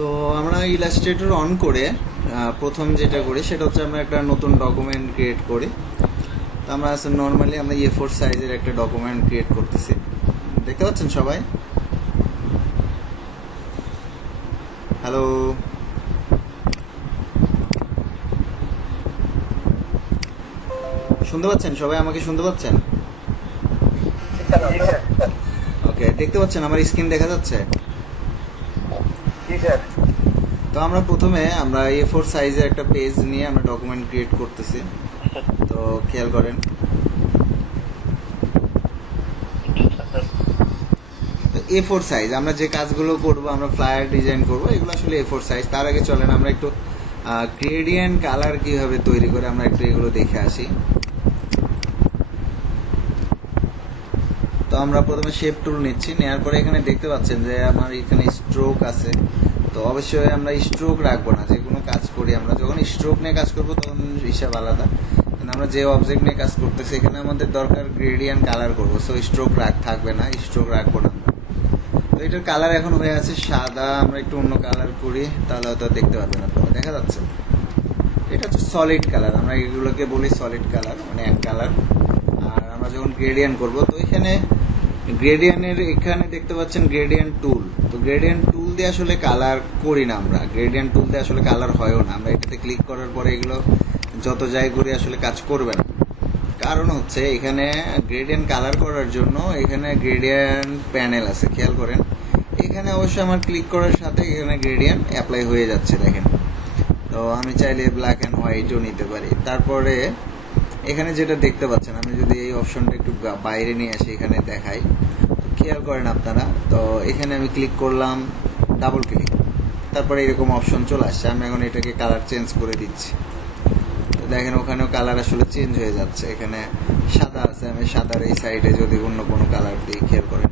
তো আমরা Illustrator on করে প্রথম যেটা করি সেটা হচ্ছে আমরা একটা নতুন ডকুমেন্ট ক্রিয়েট করি। তো আমরা নর্মালি আমরা A4 সাইজের একটা ডকুমেন্ট ক্রিয়েট করতেছি, দেখতে পাচ্ছেন সবাই? হ্যালো, শুনতে পাচ্ছেন সবাই? আমাকে শুনতে পাচ্ছেন? ওকে, দেখতে পাচ্ছেন আমার স্ক্রিন দেখা যাচ্ছে? তো আমরা প্রথমে আমরা A4 সাইজের একটা পেজ নিয়ে আমরা ডকুমেন্ট ক্রিয়েট করতেছি। তো খেয়াল করেন, তো A4 সাইজ আমরা যে কাজগুলো করব, আমরা ফ্লায়ার ডিজাইন করব, এগুলো আসলে A4 সাইজ। তার আগে চলেন আমরা একটু গ্রেডিয়েন্ট কালার কিভাবে তৈরি করে আমরা একটু এগুলো দেখে আসি। তো আমরা প্রথমে শেপ টুল নিচ্ছি, নেওয়ার পরে এখানে দেখতে পাচ্ছেন যে আমার এখানে স্ট্রোক আছে। তো অবশ্যই আমরা স্ট্রোক রাখবো না, যে কোনো কাজ করি আমরা যখন স্ট্রোক নিয়ে কাজ করবো তখন হিসাব আলাদা, কিন্তু আমরা যে অবজেক্ট নিয়ে কাজ করতেছি এখানে আমাদের দরকার গ্রেডিয়েন্ট কালার করবো, সো স্ট্রোক থাকবে না, স্ট্রোক রাখবো না। তো এটার কালার এখন হয়ে আছে সাদা, আমরা একটু অন্য কালার করি, তাহলে হয়তো দেখতে পারবেন আপনারা, দেখা যাচ্ছে? এটা হচ্ছে সলিড কালার, আমরা এগুলোকে বলি সলিড কালার, মানে এক কালার। আর আমরা যখন গ্রেডিয়েন্ট করব, তো এখানে গ্রেডিয়েন্টের এখানে দেখতে পাচ্ছেন গ্রেডিয়েন্ট টুল। তো গ্রেডিয়েন্ট টুল দিয়ে আসলে কালার করি না আমরা, গ্রেডিয়েন্ট টুল দিয়ে আসলে কালার হয়ও না। আমরা এটাতে ক্লিক করার পরে এগুলো যত যাই করি আসলে কাজ করবে না। কারণ হচ্ছে এখানে গ্রেডিয়েন্ট কালার করার জন্য এখানে গ্রেডিয়েন্ট প্যানেল আছে, খেয়াল করেন। এখানে অবশ্যই আমার ক্লিক করার সাথে এখানে গ্রেডিয়েন্ট অ্যাপ্লাই হয়ে যাচ্ছে, দেখেন। তো আমি চাইলে ব্ল্যাক অ্যান্ড হোয়াইটও নিতে পারি। তারপরে এখানে যেটা দেখতে পাচ্ছেন, আমি যদি এই অপশনটা একটু বাইরে নিয়ে আসি, এখানে দেখাই, খেয়াল করেন আপনারা। তো এখানে আমি ক্লিক করলাম, ডাবল ক্লিক, তারপরে এরকম অপশন চলে আসছে। আমি এখন এটাকে কালার চেঞ্জ করে দিচ্ছি। তো দেখেন ওখানেও কালার আসলে চেঞ্জ হয়ে যাচ্ছে। এখানে সাদা আছে, আমি সাদার এই সাইডে যদি অন্য কোনো কালার দিই, খেয়াল করেন,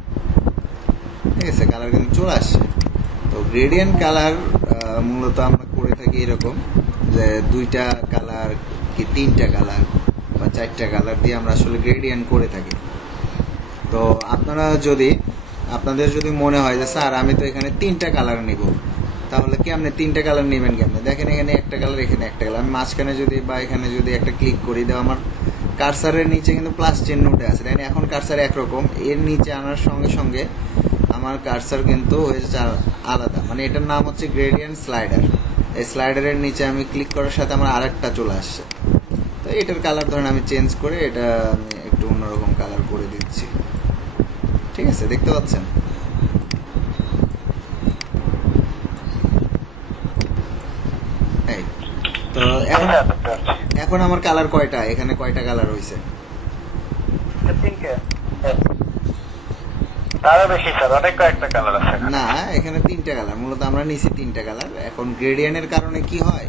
ঠিক আছে, কালার কিন্তু চলে আসছে। তো গ্রেডিয়েন্ট কালার মূলত আমরা করে থাকি এরকম, যে দুইটা কালার কি তিনটা কালার বা চারটা কালার দিয়ে আমরা আসলে গ্রেডিয়েন্ট করে থাকি। তো আপনাদের যদি মনে হয় যে স্যার আমি তো এখানে তিনটা কালার নিব, তাহলে কি আপনি তিনটা কালার নেবেন কেমনে? দেখেন এখানে একটা কালার, এখানে একটা কালার, আমি মাঝখানে যদি বা এখানে যদি একটা ক্লিক করি, দেওয়া আমার কার্সারের নিচে কিন্তু প্লাস চিহ্ন উঠে আছে, তাই না? এখন কার্সার একরকম, এর নিচে আনার সঙ্গে সঙ্গে আমার কার্সার কিন্তু হয়েছে আলাদা, মানে এটার নাম হচ্ছে গ্রেডিয়েন্ট স্লাইডার। এই স্লাইডারের নিচে আমি ক্লিক করার সাথে আমার আরেকটা চলে আসছে। তো এটার কালার ধরেন আমি চেঞ্জ করে এটা আমি একটু অন্যরকম কালার করে দিচ্ছি, ঠিক আছে, দেখতে পাচ্ছেন? এই তো এখন আমার কালার কয়টা? এখানে কয়টা কালার হয়েছে? না, এখানে তিনটা কালার, মূলত আমরা নিছি তিনটা কালার। এখন গ্রেডিয়েন্টের কারণে কি হয়,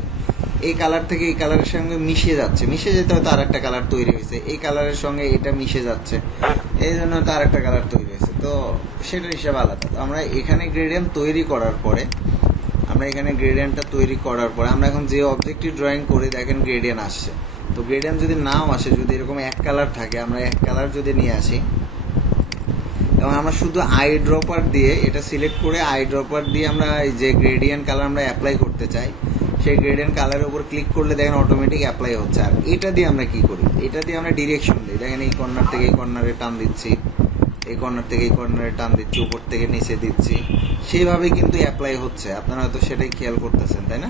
এই কালার থেকে এই কালারের সঙ্গে মিশে যাচ্ছে, মিশে যেতে হয়তো আর একটা কালার তৈরি হয়েছে, এই কালারের সঙ্গে এটা মিশে যাচ্ছে, এই জন্য তো আর একটা কালার তৈরি হয়েছে। তো সেটার হিসাব আলাদা। তো আমরা এখানে গ্রেডিয়েন্ট তৈরি করার পরে আমরা এখন যে অবজেক্টটি ড্রয়িং করি, দেখেন গ্রেডিয়েন্ট আসছে। তো গ্রেডিয়েন্ট যদি নাও আসে, যদি এরকম এক কালার থাকে, আমরা এক কালার যদি নিয়ে আসি এবং আমরা শুধু আই ড্রপার দিয়ে এটা সিলেক্ট করে আই ড্রপার দিয়ে আমরা যে গ্রেডিয়েন্ট কালার আমরা অ্যাপ্লাই করতে চাই, সেই গ্রেডিয়েন্ট কালারের উপর ক্লিক করলে দেখেন অটোমেটিক অ্যাপ্লাই হচ্ছে। আর এটা দিয়ে আমরা কি করি, এটা দিয়ে আমরা ডিরেকশন দিই। দেখেন এই কর্নার থেকে এই কর্নারে টান দিচ্ছি, এই কর্নার থেকে এই কর্নারে টান দিচ্ছি, উপর থেকে নিচে দিচ্ছি, সেইভাবে কিন্তু অ্যাপ্লাই হচ্ছে। আপনারা হয়তো সেটাই খেয়াল করতেছেন, তাই না?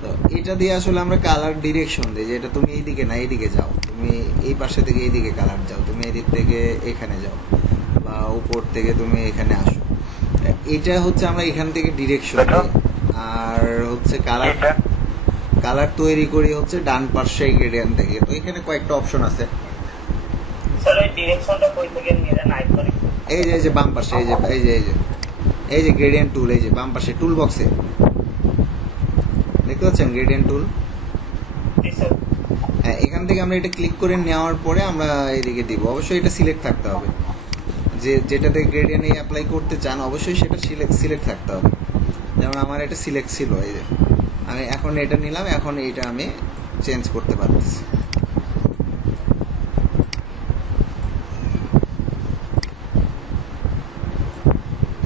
তো এটা দিয়ে আসলে আমরা কালার ডিরেকশন দিই, যে এটা তুমি এইদিকে না এইদিকে যাও, তুমি এই পাশে থেকে এইদিকে কালার যাও, তুমি এদিক থেকে এখানে যাও, বা উপর থেকে তুমি এখানে আসো। এটা হচ্ছে আমরা এখান থেকে ডিরেকশন দিই। আর হচ্ছে কালার তৈরি করি হচ্ছে ডান পাশে গ্রেডিয়েন্ট থেকে। তো এখানে কয়েকটা অপশন আছে, এই যে বাম পাশে, এই যে গ্রেডিয়েন্ট টুল, এই যে বাম পাশে টুল বক্সে দেখতে পাচ্ছেন গ্রেডিয়েন্ট টুল। হ্যাঁ, এখান থেকে আমরা এটা ক্লিক করে নেওয়ার পরে আমরা এইদিকে দিব। অবশ্যই এটা সিলেক্ট থাকতে হবে, যেটাতে গ্রেডিয়েন্ট অ্যাপ্লাই করতে চান অবশ্যই সেটা সিলেক্ট থাকতে হবে। যেমন আমার এটা সিলেক্ট ছিল, এই যে আমি এখন এটা নিলাম, এখন এইটা আমি চেঞ্জ করতে পারতেছি।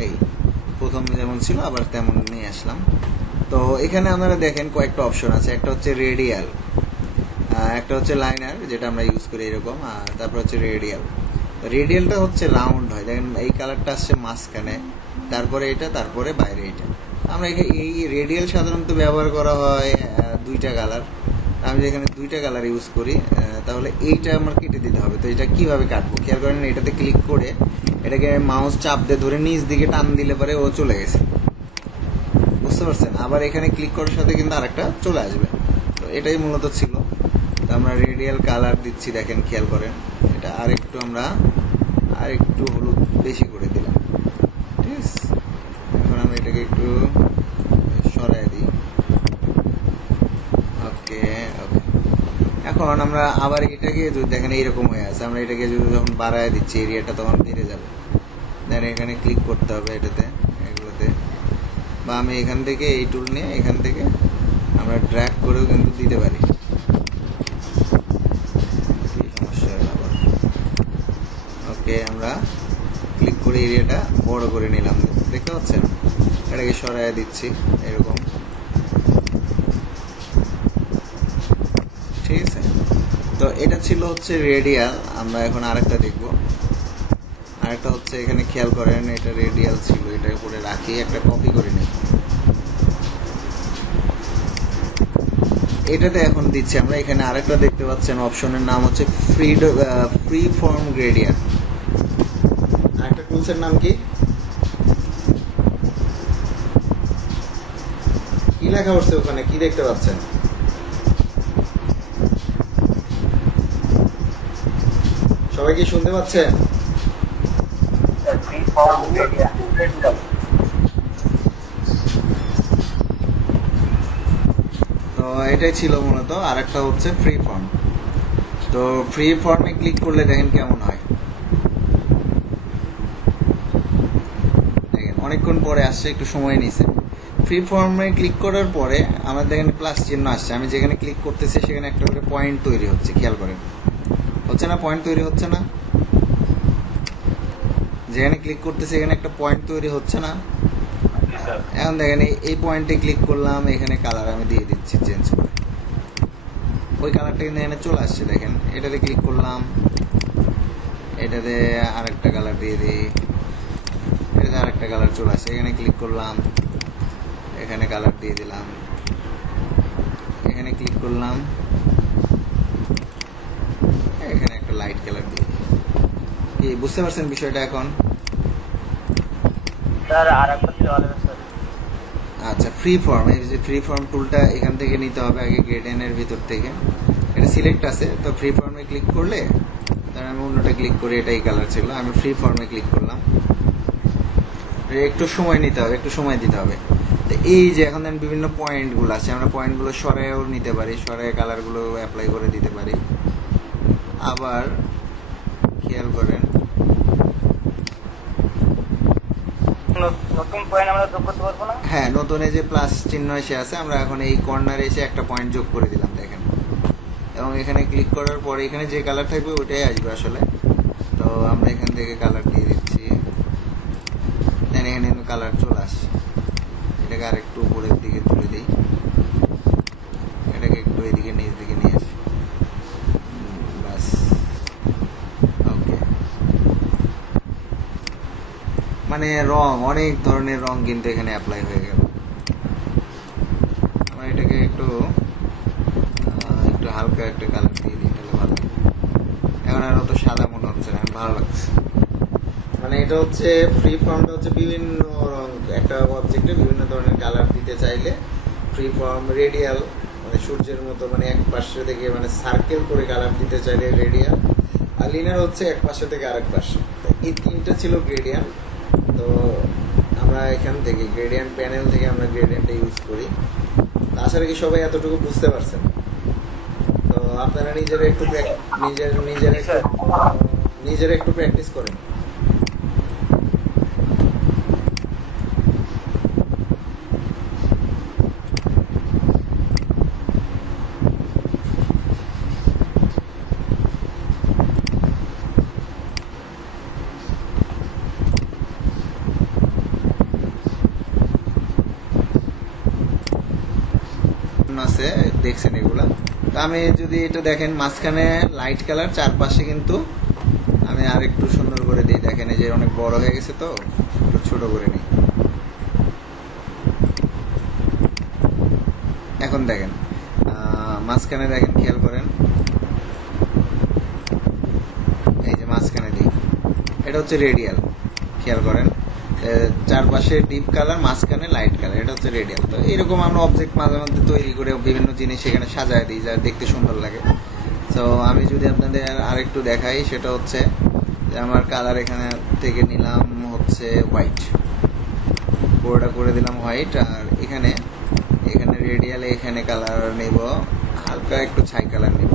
এই প্রথম যেমন যেমন ছিল আবার তেমন নিয়ে আসলাম। তো এখানে আপনারা দেখেন কয়েকটা অপশন আছে, একটা হচ্ছে রেডিয়াল, একটা হচ্ছে লাইনার যেটা আমরা ইউজ করি এরকম, আর তারপর হচ্ছে রেডিয়াল। রেডিয়ালটা হচ্ছে রাউন্ড হয়, দেখেন এই কালারটা আসছে মাঝখানে, তারপরে এটা, তারপরে বাইরে এটা। আমরা এই রেডিয়াল সাধারণত ব্যবহার করা হয় দুইটা কালার। আমি যেখানে দুইটা কালার ইউজ করি, তাহলে এইটা আমার কেটে দিতে হবে। তো এটা কিভাবে কাটবো খেয়াল করেন, এটাতে ক্লিক করে এটাকে মাউস চাপ দিয়ে ধরে নিচ দিকে টান দিলে পরে ও চলে গেছে, বুঝতে পারছেন? আবার এখানে ক্লিক করার সাথে কিন্তু আরেকটা চলে আসবে। তো এটাই মূলত ছিল। তো আমরা রেডিয়াল কালার দিচ্ছি, দেখেন খেয়াল করেন, এটা আমরা আরেকটু হলুদ বেশি করে দিলাম, ঠিক আছে? এখন আমরা এটাকে একটু সরাই দিই। ওকে ওকে, এখন আমরা আবার এটাকে যদি দেখেন এইরকম হয়ে আছে, আমরা এটাকে যদি যখন বাড়ায় দিচ্ছি এরিয়াটা তখন বেড়ে যাবে। দেন এখানে ক্লিক করতে হবে এটাতে, এগুলোতে, বা আমি এখান থেকে এই টুল নিয়ে এখান থেকে আমরা ড্র্যাগ করেও কিন্তু দিতে পারি। ওকে, আমরা ক্লিক করে এরিয়াটা বড় করে নিলাম, দেখতে পাচ্ছেন? এটাকে সরাইয়া দিচ্ছি এরকম, ঠিক আছে? তো এটা ছিল হচ্ছে রেডিয়াল। আমরা এখন আরেকটা দেখবো, আরেকটা হচ্ছে এখানে খেয়াল করেন, এটা রেডিয়াল ছিল, এটা উপরে রাখি, একটা কপি করে নিই। এটাতে এখন দিচ্ছি আমরা, এখানে আরেকটা দেখতে পাচ্ছেন অপশনের নাম হচ্ছে ফ্রি ফর্ম গ্রেডিয়েন্ট। আরেকটা টুলসের নাম কি কি লেখা হচ্ছে ওখানে, কি দেখতে পাচ্ছেন? সবাই কি শুনতে পাচ্ছেন? তো এটাই ছিল মূলত। আরেকটা হচ্ছে ফ্রি ফর্ম। তো ফ্রি ফর্মে ক্লিক করলে দেখেন কেমন হয়, দেখেন অনেকক্ষণ পরে আসছে, একটু সময় নিছে। ফ্রি ফর্মে ক্লিক করার পরে আমার দেখেন প্লাস চিহ্ন আসছে, আমি যেখানে ক্লিক করতেছি সেখানে একটা করে পয়েন্ট তৈরি হচ্ছে, খেয়াল করেন, হচ্ছে না? পয়েন্ট তৈরি হচ্ছে না? যেখানে ক্লিক করতেছি এখানে একটা পয়েন্ট তৈরি হচ্ছে না? এখন দেখেন এই পয়েন্টে ক্লিক করলাম, এখানে কালার আমি দিয়ে দিচ্ছি চেঞ্জ করে, ওই কালারটা কিন্তু এখানে চলে আসছে। দেখেন এটাতে ক্লিক করলাম, এটাতে আরেকটা কালার দিয়ে দিই, এটাতে আরেকটা কালার চলে আসছে। এখানে ক্লিক করলাম, এখানে কালার দিয়ে দিলাম, এখানে ক্লিক করলাম, এখানে একটা লাইট কালার দিয়ে দিই। কি বুঝতে পারছেন বিষয়টা এখন? আচ্ছা, ফ্রি ফর্ম, এই যে ফ্রি ফর্ম টুলটা এখান থেকে নিতে হবে আগে, গ্রেডিয়েন্টের ভিতর থেকে। এটা সিলেক্ট আছে, তো ফ্রি ফর্মে ক্লিক করলে, তার আমি অন্যটা ক্লিক করি, এটাই কালার ছিল, আমি ফ্রি ফর্মে ক্লিক করলাম। একটু সময় নিতে হবে, একটু সময় দিতে হবে। তো এই যে এখন বিভিন্ন পয়েন্টগুলো আছে, আমরা পয়েন্টগুলো সরাইও নিতে পারি, সরাই কালারগুলো অ্যাপ্লাই করে দিতে পারি। আবার খেয়াল করেন, নতুন পয়েন্ট আমরা যোগ করতে পারবো না? হ্যাঁ, নতুন এই যে প্লাস চিহ্ন এসে আছে, আমরা এখন এই কর্নারে এসে একটা পয়েন্ট যোগ করে দিলাম, দেখেন। এবং এখানে ক্লিক করার পরে এখানে যে কালার থাকবে ওইটাই আসবে আসলে। তো আমরা এখান থেকে কালার দিয়ে দিচ্ছি, দেন এখানে কালার চলে আসছে। এটাকে আরেকটু উপরের দিকে তুলে দিই, এটাকে একটু এদিকে নিচ দিকে নিয়ে আসি, বাস। ওকে, মানে রং, অনেক ধরনের রং কিন্তু এখানে অ্যাপ্লাই হয়ে গেল। আমরা এটাকে একটু হালকা একটা কালার দিয়ে দিই, তাহলে ভালো। এখন আর অত সাদা মনে হচ্ছে না, ভালো লাগছে। মানে এটা হচ্ছে ফ্রি ফর্মটা হচ্ছে বিভিন্ন রং, একটা অবজেক্টে বিভিন্ন ধরনের কালার দিতে চাইলে ফ্রি ফর্ম। রেডিয়াল মানে সূর্যের মতো, মানে এক পাশে থেকে মানে সার্কেল করে কালার দিতে চাইলে রেডিয়াল। আর লিনার হচ্ছে এক পাশে থেকে আরেক পাশে। এই তিনটা ছিল গ্রেডিয়েন্ট। তো আমরা এখান থেকে গ্রেডিয়েন্ট প্যানেল থেকে আমরা গ্রেডিয়েন্টটা ইউজ করি। আশা রাখি সবাই এতটুকু বুঝতে পারছেন। তো আপনারা নিজেরা একটু প্র্যাকটিস করেন। আছে, দেখছেন এগুলা। তো আমি যদি এটা দেখেন মাঝখানে লাইট কালার, চারপাশে কিন্তু আমি আর একটু সুন্দর করে দিই। দেখেন এই যে অনেক বড় হয়ে গেছে, তো একটু ছোট করে নিই। এখন দেখেন মাঝখানে দেখেন, খেয়াল করেন এই যে মাঝখানে দিই, এটা হচ্ছে রেডিয়াল। খেয়াল করেন চারপাশে ডিপ কালার, মাঝখানে লাইট কালার, এটা হচ্ছে রেডিয়াল। তো এরকম আমরা অবজেক্ট মাঝে মধ্যে তৈরি করে বিভিন্ন জিনিস এখানে সাজায় দিই, যা দেখতে সুন্দর লাগে। তো আমি যদি আপনাদের আরেকটু দেখাই, সেটা হচ্ছে যে আমার কালার এখানে থেকে নিলাম হচ্ছে হোয়াইট, পুরোটা করে দিলাম হোয়াইট। আর এখানে এখানে রেডিয়ালে এখানে কালার নেব, হালকা একটু ছাই কালার নেব।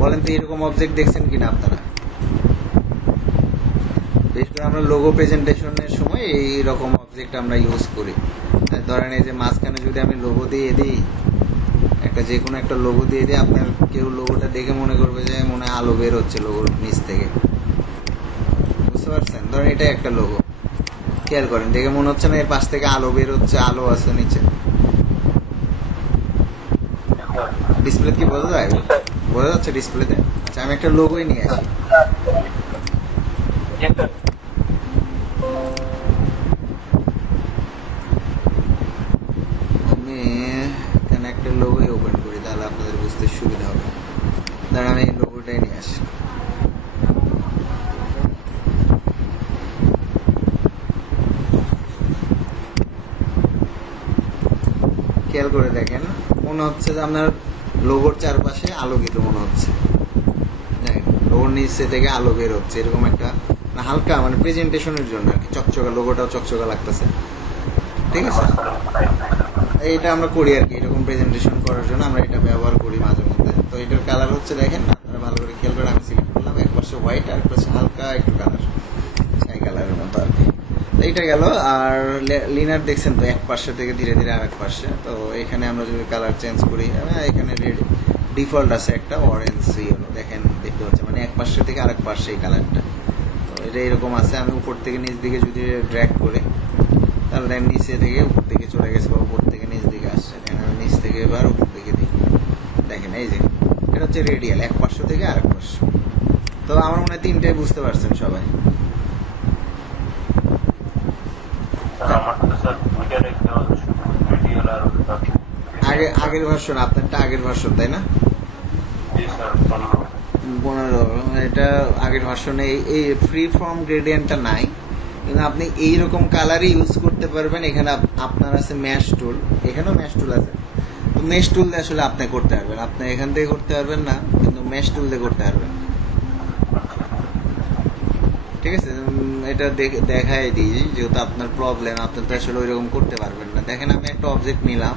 বলেন তো এরকম অবজেক্ট দেখছেন কিনা আপনারা? বিশেষ করে আমরা লোগো প্রেজেন্টেশনের সময় এই রকম অবজেক্ট আমরা ইউজ করি। ধরেন এই যে মাঝখানে যদি আমি লোগো দিয়ে দিই, একটা যে কোনো একটা লোগো দিয়ে দিই, আপনার কেউ লোগোটা দেখে মনে করবে যে মনে হয় আলো বের হচ্ছে লোগোর নিচ থেকে, বুঝতে পারছেন? ধরেন এটা একটা লোগো, খেয়াল করেন, দেখে মনে হচ্ছে না এর পাশ থেকে আলো বের হচ্ছে, আলো আছে নিচে। ডিসপ্লে কি বোঝা যায়? বোঝা যাচ্ছে ডিসপ্লেতে? আচ্ছা, আমি একটা লোগোই নিয়ে আসি। আমি এখানে একটা লোগোই ওপেন করি, তাহলে আপনাদের বুঝতে সুবিধা হবে। ধরেন আমি এই লোগোটাই নিয়ে আসি। খেয়াল করে দেখেন, মনে হচ্ছে যে আপনার লোগোর চারপাশে আলোকিত মনে হচ্ছে, লোগোর নিচে থেকে আলো বের হচ্ছে, এরকম একটা না হালকা মানে প্রেজেন্টেশনের জন্য আর কি, চকচকা, লোগোটাও চকচকা লাগতেছে। ঠিক আছে, এইটা আমরা করি আর কি, এরকম প্রেজেন্টেশন করার জন্য আমরা এটা ব্যবহার করি মাঝে মধ্যে। তো এটার কালার হচ্ছে দেখেন, আপনারা ভালো করে খেয়াল করে, আমি সিলেক্ট করলাম এক পাশে হোয়াইট আর এক পাশে হালকা একটু কালার, ছাই কালারের মতো আর কি। এইটা গেল। আর লিনার দেখছেন তো এক পাশে থেকে ধীরে ধীরে আরেক পাশে। তো এখানে আমরা যদি কালার চেঞ্জ করি, এখানে ডিফল্ট আছে একটা অরেঞ্জ ইয়েলো, দেখেন দেখতে পাচ্ছি, মানে এক পাশে থেকে আরেক পাশে এই কালারটা। তো এটা এরকম আছে। আমি উপর থেকে নিচ দিকে যদি ড্র্যাগ করি, তাহলে নিচে থেকে উপর দিকে চলে গেছে, বা উপর থেকে নিচ দিকে আসছে। আমি নিচ থেকে এবার উপর দিকে দিই, দেখেন এই যে এটা হচ্ছে রেডিয়াল, এক পাশ থেকে আরেক পাশ। তো আমার মনে হয় তিনটাই বুঝতে পারছেন সবাই। আগের ভার্সন, আপনারটা আগের ভার্সন তাই না? 15, এটা আগের ভার্সনে এই ফ্রি ফর্ম গ্রেডিয়েন্টটা নাই, কিন্তু আপনি এইরকম কালারই ইউজ করতে পারবেন। এখানে আপনার আছে ম্যাশ টুল, এখানেও ম্যাশ টুল আছে। তো ম্যাশ টুল দিয়ে আসলে আপনি করতে পারবেন, আপনি এখান থেকে করতে পারবেন না, কিন্তু ম্যাশ টুল দিয়ে করতে পারবেন। ঠিক আছে, এটা দেখাই দিই, যেহেতু আপনার প্রবলেম, আপনি তো আসলে ওইরকম করতে পারবেন না। দেখেন আমি একটা অবজেক্ট নিলাম,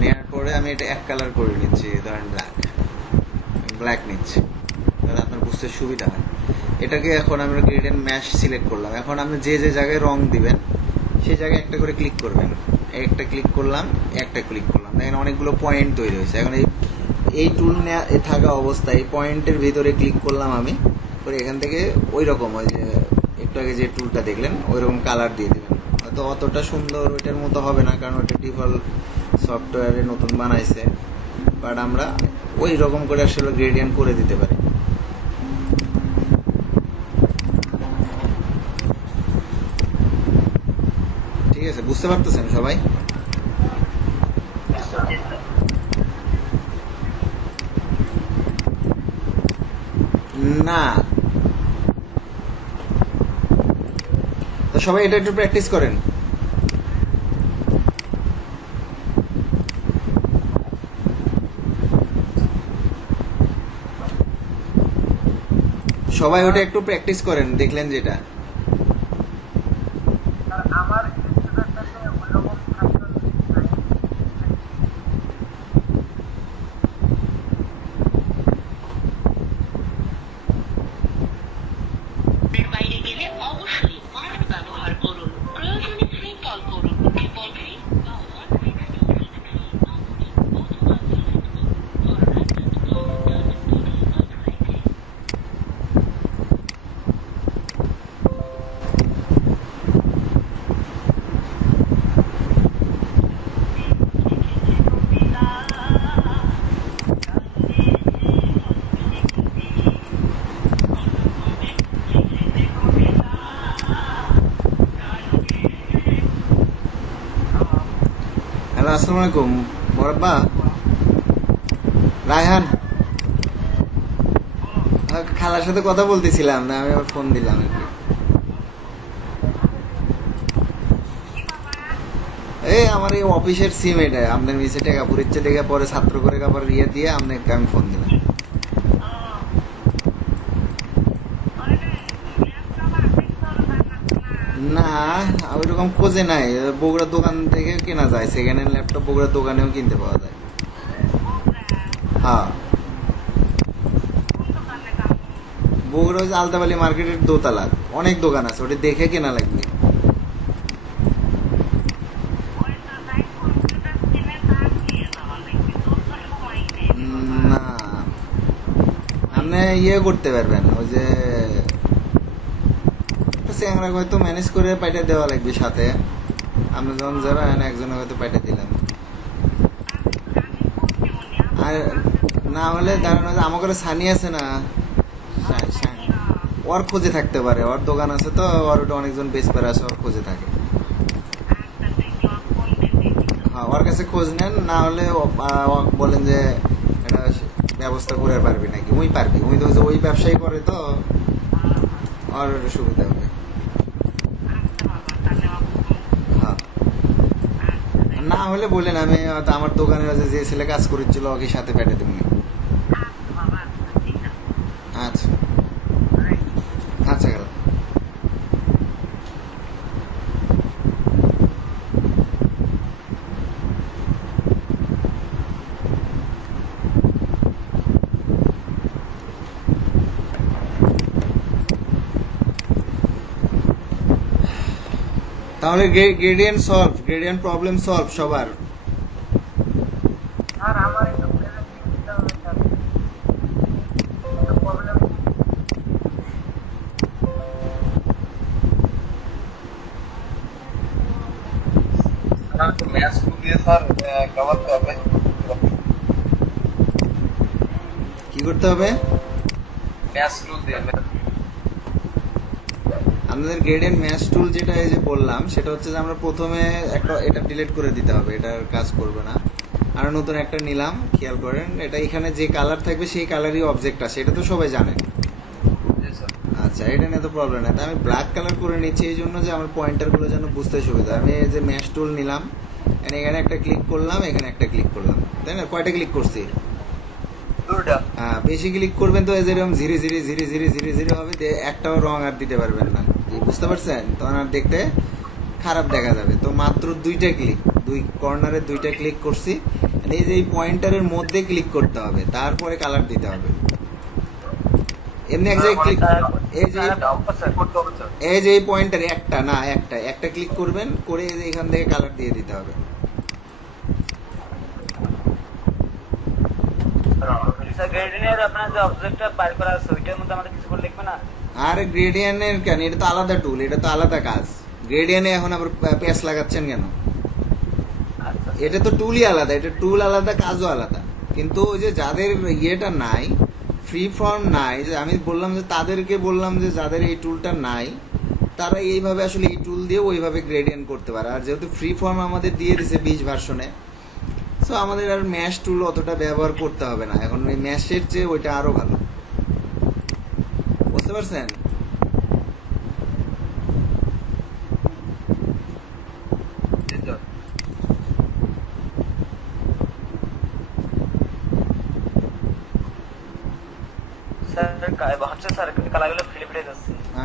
নেওয়ার পরে আমি এটা এক কালার করে নিচ্ছি, ধরেন ব্ল্যাক নিচ্ছি, তাহলে আপনার বুঝতে সুবিধা হয়। এটাকে এখন আমরা গ্রেডিয়েন্ট ম্যাশ সিলেক্ট করলাম। এখন আপনি যে যে জায়গায় রং দিবেন সেই জায়গায় একটা করে ক্লিক করবেন, একটা ক্লিক করলাম, একটা ক্লিক করলাম, দেখেন অনেকগুলো পয়েন্ট তৈরি হয়েছে। এখন এই টুল থাকা অবস্থায় পয়েন্টের ভিতরে ক্লিক করলাম আমি, করে এখান থেকে ওই রকম ওই যে একটু আগে যে টুলটা দেখলেন ওই রকম কালার দিয়ে দেবেন। হয়তো অতটা সুন্দর ওইটার মতো হবে না, কারণ ওইটা ডিফল্ট সফটওয়্যারে নতুন বানাইছে, বাট আমরা ওই রকম করে আসলে গ্রেডিয়েন্ট করে দিতে পারি। ঠিক আছে, বুঝতে পারতেছেন সবাই? না, তো সবাই এটা একটু প্র্যাকটিস করেন। সবাই ওটা একটু প্র্যাকটিস করেন, দেখলেন যেটা। হ্যালো, আসসালামু আলাইকুম বরাব্বা। রায়হান, খালার সাথে কথা বলতেছিলাম না, আমি আবার ফোন দিলাম আর কি। এই আমার এই অফিসের সিম, এটা আপনার মিসে টাকা পুরিচ্ছে দেখে পরে ছাত্র করে আবার ইয়ে দিয়ে আপনাকে আমি ফোন দিলাম। না, ওইরকম খোঁজে নাই। বগুড়ার দোকান থেকে কেনা যায়, সেকেন্ড হ্যান্ড ল্যাপটপ বগুড়ার দোকানেও কিনতে পাওয়া যায়। হ্যাঁ, বগুড়া হচ্ছে আলতাবালি মার্কেটের দোতলা, অনেক দোকান আছে, ওটা দেখে কেনা লাগবে। না, আপনি ইয়ে করতে পারবেন, ওই যে স্যাংরা হয়তো ম্যানেজ করে পাইটা দেওয়া লাগবে সাথে। আপনি যখন যাবেন একজনের হয়তো পাইটা দিলাম। আর না হলে দাঁড়ানো, আমার সানি আছে না, ওর খোঁজে থাকতে পারে, ওর দোকান আছে তো, ওর ওটা অনেকজন বেচবার আছে, ওর খোঁজে থাকে। হ্যাঁ, ওর কাছে খোঁজ নেন, না হলে বলেন যে এটা ব্যবস্থা করে পারবি নাকি। ওই পারবি, ওই তো ওই ব্যবসায়ী করে তো, ওর সুবিধা হবে। হ্যাঁ, না হলে বলেন, আমি আমার দোকানে যে ছেলে কাজ করেছিল ওকে সাথে পেটে দেবো। আচ্ছা আচ্ছা, গেল। তাহলে গ্রেডিয়েন্ট প্রবলেম সলভ সবার। স্যার আমার একটু প্রেজেন্টিং দিতে হবে স্যার, একটু প্রবলেম। স্যার ম্যাচ দিয়ে স্যার কভারতে হবে। কি করতে হবে? ম্যাচ টুল দিয়ে আমাদের গ্রেডিয়েন্ট ম্যাচ টুল যেটা এই যে বললাম, সেটা হচ্ছে যে আমরা প্রথমে একটা এটা ডিলিট করে দিতে হবে, এটার কাজ করবে না। আর নতুন একটা নিলাম, খেয়াল করেন, এটা এখানে যে কালার থাকবে সেই কালারই অবজেক্ট আছে, এটা তো সবাই জানেন। আচ্ছা, এটা নিয়ে তো প্রবলেম নেই। আমি ব্ল্যাক কালার করে নিচ্ছি এই জন্য যে আমার পয়েন্টার গুলো যেন বুঝতে সুবিধা। আমি এই যে ম্যাচ টুল নিলাম, এখানে একটা ক্লিক করলাম, এখানে একটা ক্লিক করলাম, তাই না? কয়টা ক্লিক করছি? হ্যাঁ, বেশি ক্লিক করবেন তো যেরকম ধীরে ধীরে ধীরে ধীরে ধীরে ধীরে হবে, একটাও রং আর দিতে পারবেন না, বুঝতে পারছেন? তখন আর দেখতে খারাপ দেখা যাবে। তো মাত্র দুইটা ক্লিক, দুই কর্নারে দুইটা ক্লিক করছি। এই যে এই পয়েন্টারের মধ্যে ক্লিক করতে হবে, তারপরে কালার দিতে হবে। এমনি এক জায়গায় ক্লিক, এই যে এই পয়েন্টার একটা না, একটা ক্লিক করবেন, করে এই যে এখান থেকে কালার দিয়ে দিতে হবে। আর গ্রেডিয়েন্টের কেন, এটা তো আলাদা টুল, এটা তো আলাদা কাজ। গ্রেডিয়েন্টে এখন আবার প্যাচ লাগাচ্ছেন কেন? এটা তো টুলই আলাদা, এটা টুল আলাদা, কাজও আলাদা। কিন্তু ওই যে যাদের ইয়েটা নাই, ফ্রি ফর্ম নাই, যে আমি বললাম যে তাদেরকে বললাম যে যাদের এই টুলটা নাই, তারা এইভাবে আসলে এই টুল দিয়ে ওইভাবে গ্রেডিয়েন্ট করতে পারে। আর যেহেতু ফ্রি ফর্ম আমাদের দিয়ে দিছে 20 ভার্সনে, সো আমাদের আর ম্যাশ টুল অতটা ব্যবহার করতে হবে না। এখন ওই ম্যাশের চেয়ে ওইটা আরো ভালো, বুঝতে পারছেন?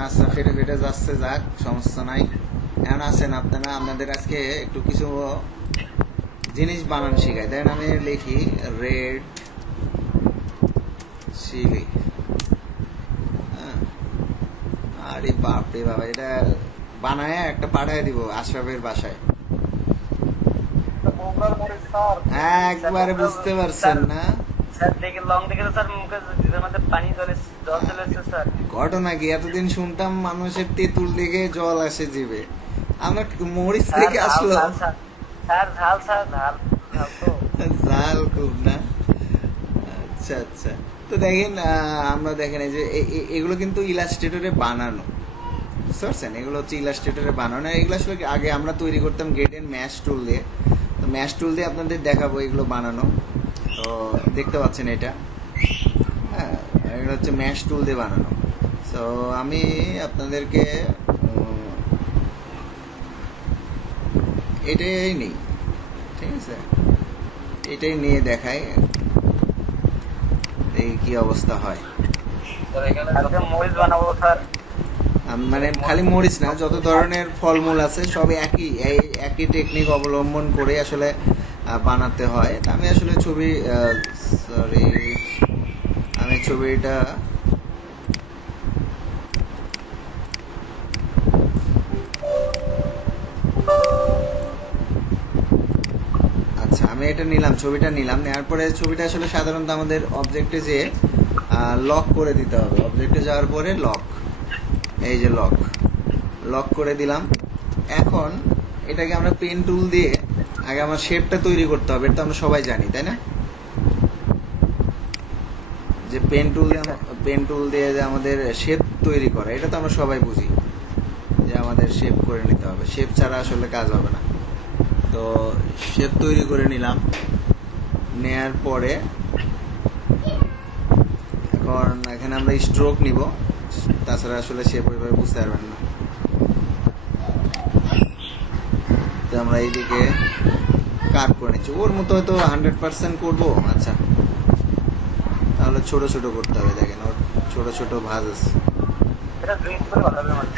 আচ্ছা, ফেটে ফেটে যাচ্ছে, যাক, সমস্যা নাই। এখন আছেন আপনারা, আপনাদের আজকে একটু কিছু জিনিস বানান শিখাই দেন। আমি লিখি রেড চিলি। আরে বাপরে বাবা, এটা বানায় একটা পাঠায় দিব আশরাফের বাসায়। একবারে বুঝতে পারছেন না ঘটনা কি? এতদিন শুনতাম মানুষের তেঁতুল দেখে জল আসে জিভে, আমরা মরিচ থেকে আসলো ঝাল খুব না। আচ্ছা আচ্ছা, তো দেখেন, আমরা দেখেন এই যে এগুলো কিন্তু ইলাস্ট্রেটরে বানানো, বুঝতে পারছেন? এগুলো হচ্ছে ইলাস্ট্রেটরে বানানো। এগুলো আসলে আগে আমরা তৈরি করতাম গ্রেডিয়েন্ট ম্যাশ টুল দিয়ে। তো ম্যাশ টুল দিয়ে আপনাদের দেখাবো এগুলো বানানো। তো দেখতে পাচ্ছেন এটা, হ্যাঁ, এটা হচ্ছে ম্যাশ টুল দিয়ে বানানো। তো আমি আপনাদেরকে এটাই নিই, ঠিক আছে, এটাই নিয়ে দেখাই এই কি অবস্থা হয়। মরিচ বানাবো স্যার। মানে খালি মরিচ না, যত ধরনের ফলমূল আছে সব একই টেকনিক অবলম্বন করে আসলে বানাতে হয়। আমি আসলে আমি ছবিটা আচ্ছা, আমি এটা নিলাম, ছবিটা নিলাম। নেওয়ার পরে ছবিটা আসলে সাধারণত আমাদের অবজেক্টে যে লক করে দিতে হবে। অবজেক্টে যাওয়ার পরে লক, এই যে লক করে দিলাম। এখন এটাকে আমরা পেন টুল দিয়ে আগে আমার শেপটা তৈরি করতে হবে। এটা তো আমরা সবাই জানি, তাই না, যে পেন টুল দিয়ে যে আমাদের শেপ তৈরি করা, এটা তো আমরা সবাই বুঝি যে আমাদের শেপ করে নিতে হবে। শেপ ছাড়া আসলে কাজ হবে না। তো শেপ তৈরি করে নিলাম। নেয়ার পরে এখন এখানে আমরা স্ট্রোক নিব, তাছাড়া আসলে শেপ ওইভাবে বুঝতে পারবেন না। তো আমরা এইদিকে কাট করে নিচ্ছি। ওর মতো হয়তো 100% করবো। আচ্ছা, তাহলে ছোট ছোট করতে হবে। দেখেন ওর ছোট ছোট ভাঁজ আছে। এটা ড্রিঙ্ক করে বানাবে মানে।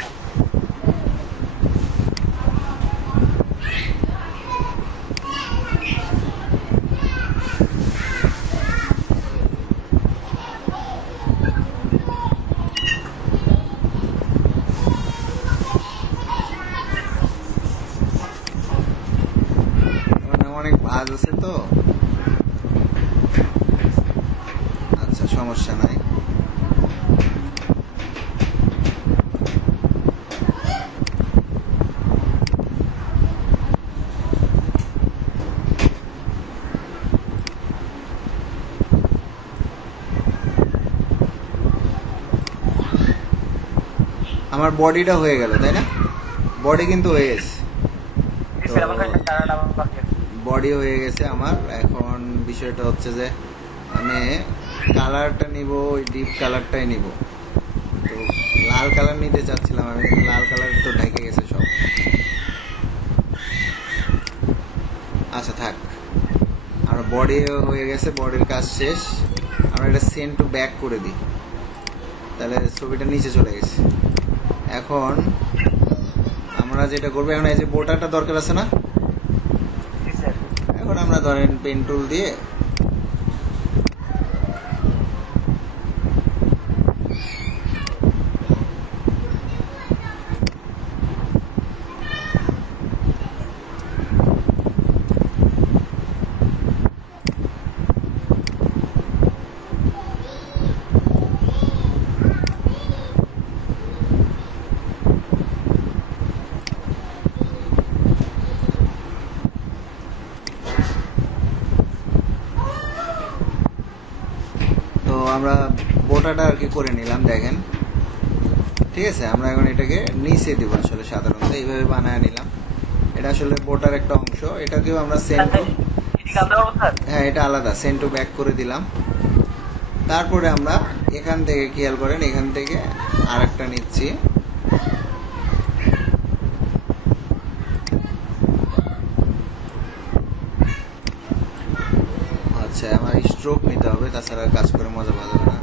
অনেক ভাঁজ আছে তো, আচ্ছা সমস্যা নাই। আমার বডিটা হয়ে গেল, তাই না? বডি কিন্তু হয়ে গেছে, বডি হয়ে গেছে আমার। এখন বিষয়টা হচ্ছে যে আমি কালারটা নিব, ওই ডিপ কালারটাই নিব। তো লাল কালার নিতে চাচ্ছিলাম আমি, লাল কালার তো ঢেকে গেছে সব। আচ্ছা থাক, আমার বডি হয়ে গেছে, বডির কাজ শেষ। আমরা এটা সেন্ড টু ব্যাক করে দিই, তাহলে ছবিটা নিচে চলে গেছে। এখন আমরা যেটা করবো, এখন এই যে বোর্ডারটা দরকার আছে না, এখন আমরা ধরেন পেন টুল দিয়ে আমরা বোটাটা আর কি করে নিলাম। দেখেন, ঠিক আছে, আমরা এখন এটাকে নিচে দিব। আসলে সাধারণত এইভাবে বানায় নিলাম। এটা আসলে বোটার একটা অংশ, এটাকেও আমরা সেন্ড টু, হ্যাঁ এটা আলাদা, সেন্ড টু ব্যাক করে দিলাম। তারপরে আমরা এখান থেকে খেয়াল করেন, এখান থেকে আর একটা নিচ্ছি। আচ্ছা, আমার স্ট্রোক নিতে হবে, তাছাড়া কাজ করে মজা পাওয়া যাবে না।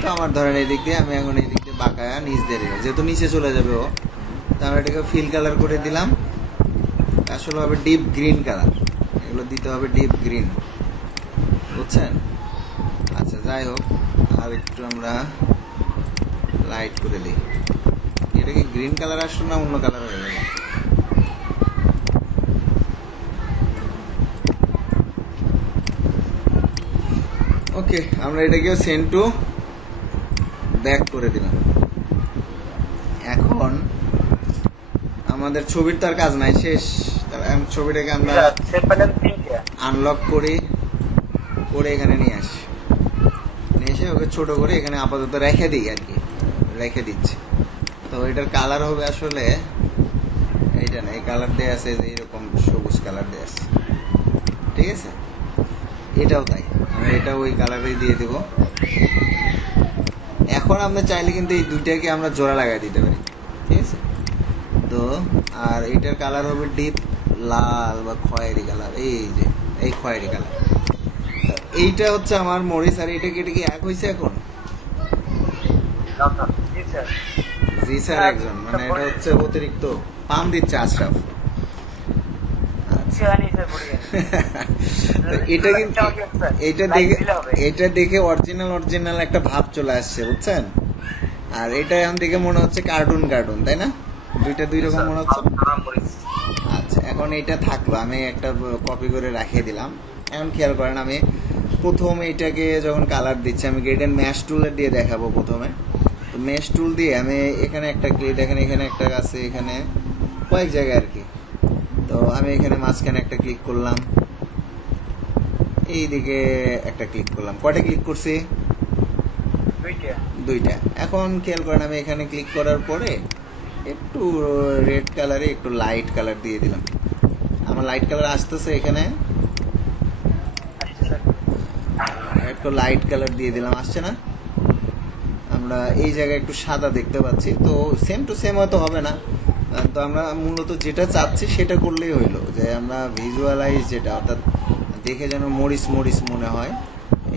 তো আমার ধরেন এই দিক দিয়ে, আমি এখন এই দিক দিয়ে বাঁকায়া নিচ দিয়ে দিলাম, যেহেতু নিচে চলে যাবে ও। তো আমরা এটাকে ফিল কালার করে দিলাম। আসলে হবে ডিপ গ্রিন কালার, এগুলো দিতে হবে ডিপ গ্রিন, বুঝছেন? আচ্ছা যাই হোক, আর একটু আমরা লাইট করে দিই। এটা কি গ্রিন কালার আসলো না অন্য কালার হয়ে গেল? ওকে, আমরা এটাকেও সেন্ড টু ব্যাক করে দিলাম। এখন আমাদের ছবির তো আর কাজ নাই, শেষ। তাহলে এখন ছবিটাকে আমরা सेट पैटर्न 3 है। আনলক করি, করে এখানে নিয়ে আসি, নিয়ে এসে ওকে ছোট করে এখানে আপাতত রেখে দিই আর কি, রেখে দিচ্ছি। তো এটার কালার হবে আসলে এইটা না, এই কালার দেওয়া আছে যে এরকম সবুজ কালার দেওয়া আছে, ঠিক আছে। এটাও তাই, আমি এটা ওই কালারেই দিয়ে দেব। এখন আমরা চাইলে কিন্তু এই দুইটাকে আমরা জোড়া লাগাই দিতে পারি, ঠিক আছে। তো আর এটার কালার হবে ডিপ লাল বা খয়েরি কালার, এই যে এই খয়েরি কালার। এইটা হচ্ছে আমার মরিচ, আর এটা কি এক হয়েছে এখন? ना सर जी सर। জি স্যার একজন, মানে এটা হচ্ছে অতিরিক্ত পাম দিচ্ছে আশরাফ। अच्छा नहीं सर बढ़िया। তো এটা কিন্তু এটা দেখে অরিজিনাল একটা ভাব চলে আসছে, বুঝছেন। আর এটা এখন দেখে মনে হচ্ছে কার্টুন, তাই না? দুইটা দুই রকম মনে হচ্ছে। আচ্ছা, এখন এটা থাকলো, আমি একটা কপি করে রাখিয়ে দিলাম। এখন খেয়াল করেন, আমি প্রথম এইটাকে যখন কালার দিচ্ছি, আমি গ্রেড এন্ড ম্যাশ টুল দিয়ে দেখাবো। প্রথমে ম্যাশ টুল দিয়ে আমি এখানে একটা ক্লিক, দেখেন এখানে একটা আছে, এখানে কয়েক জায়গায় আর কি। তো আমি এখানে মাঝখানে একটা ক্লিক করলাম, এইদিকে একটা ক্লিক করলাম। কয়টা ক্লিক করছি? দুইটা। এখন খেয়াল করেন, আমি এখানে ক্লিক করার পরে একটু রেড কালারে একটু লাইট কালার দিয়ে দিলাম। আমার লাইট কালার আসতেছে, এখানে একটু লাইট কালার দিয়ে দিলাম, আসছে না? আমরা এই জায়গায় একটু সাদা দেখতে পাচ্ছি। তো সেম টু সেম হয়তো হবে না, তো আমরা মূলত যেটা চাচ্ছি সেটা করলেই হইলো, যে আমরা ভিজুয়ালাইজ যেটা, অর্থাৎ দেখে যেন মরিচ মনে হয়,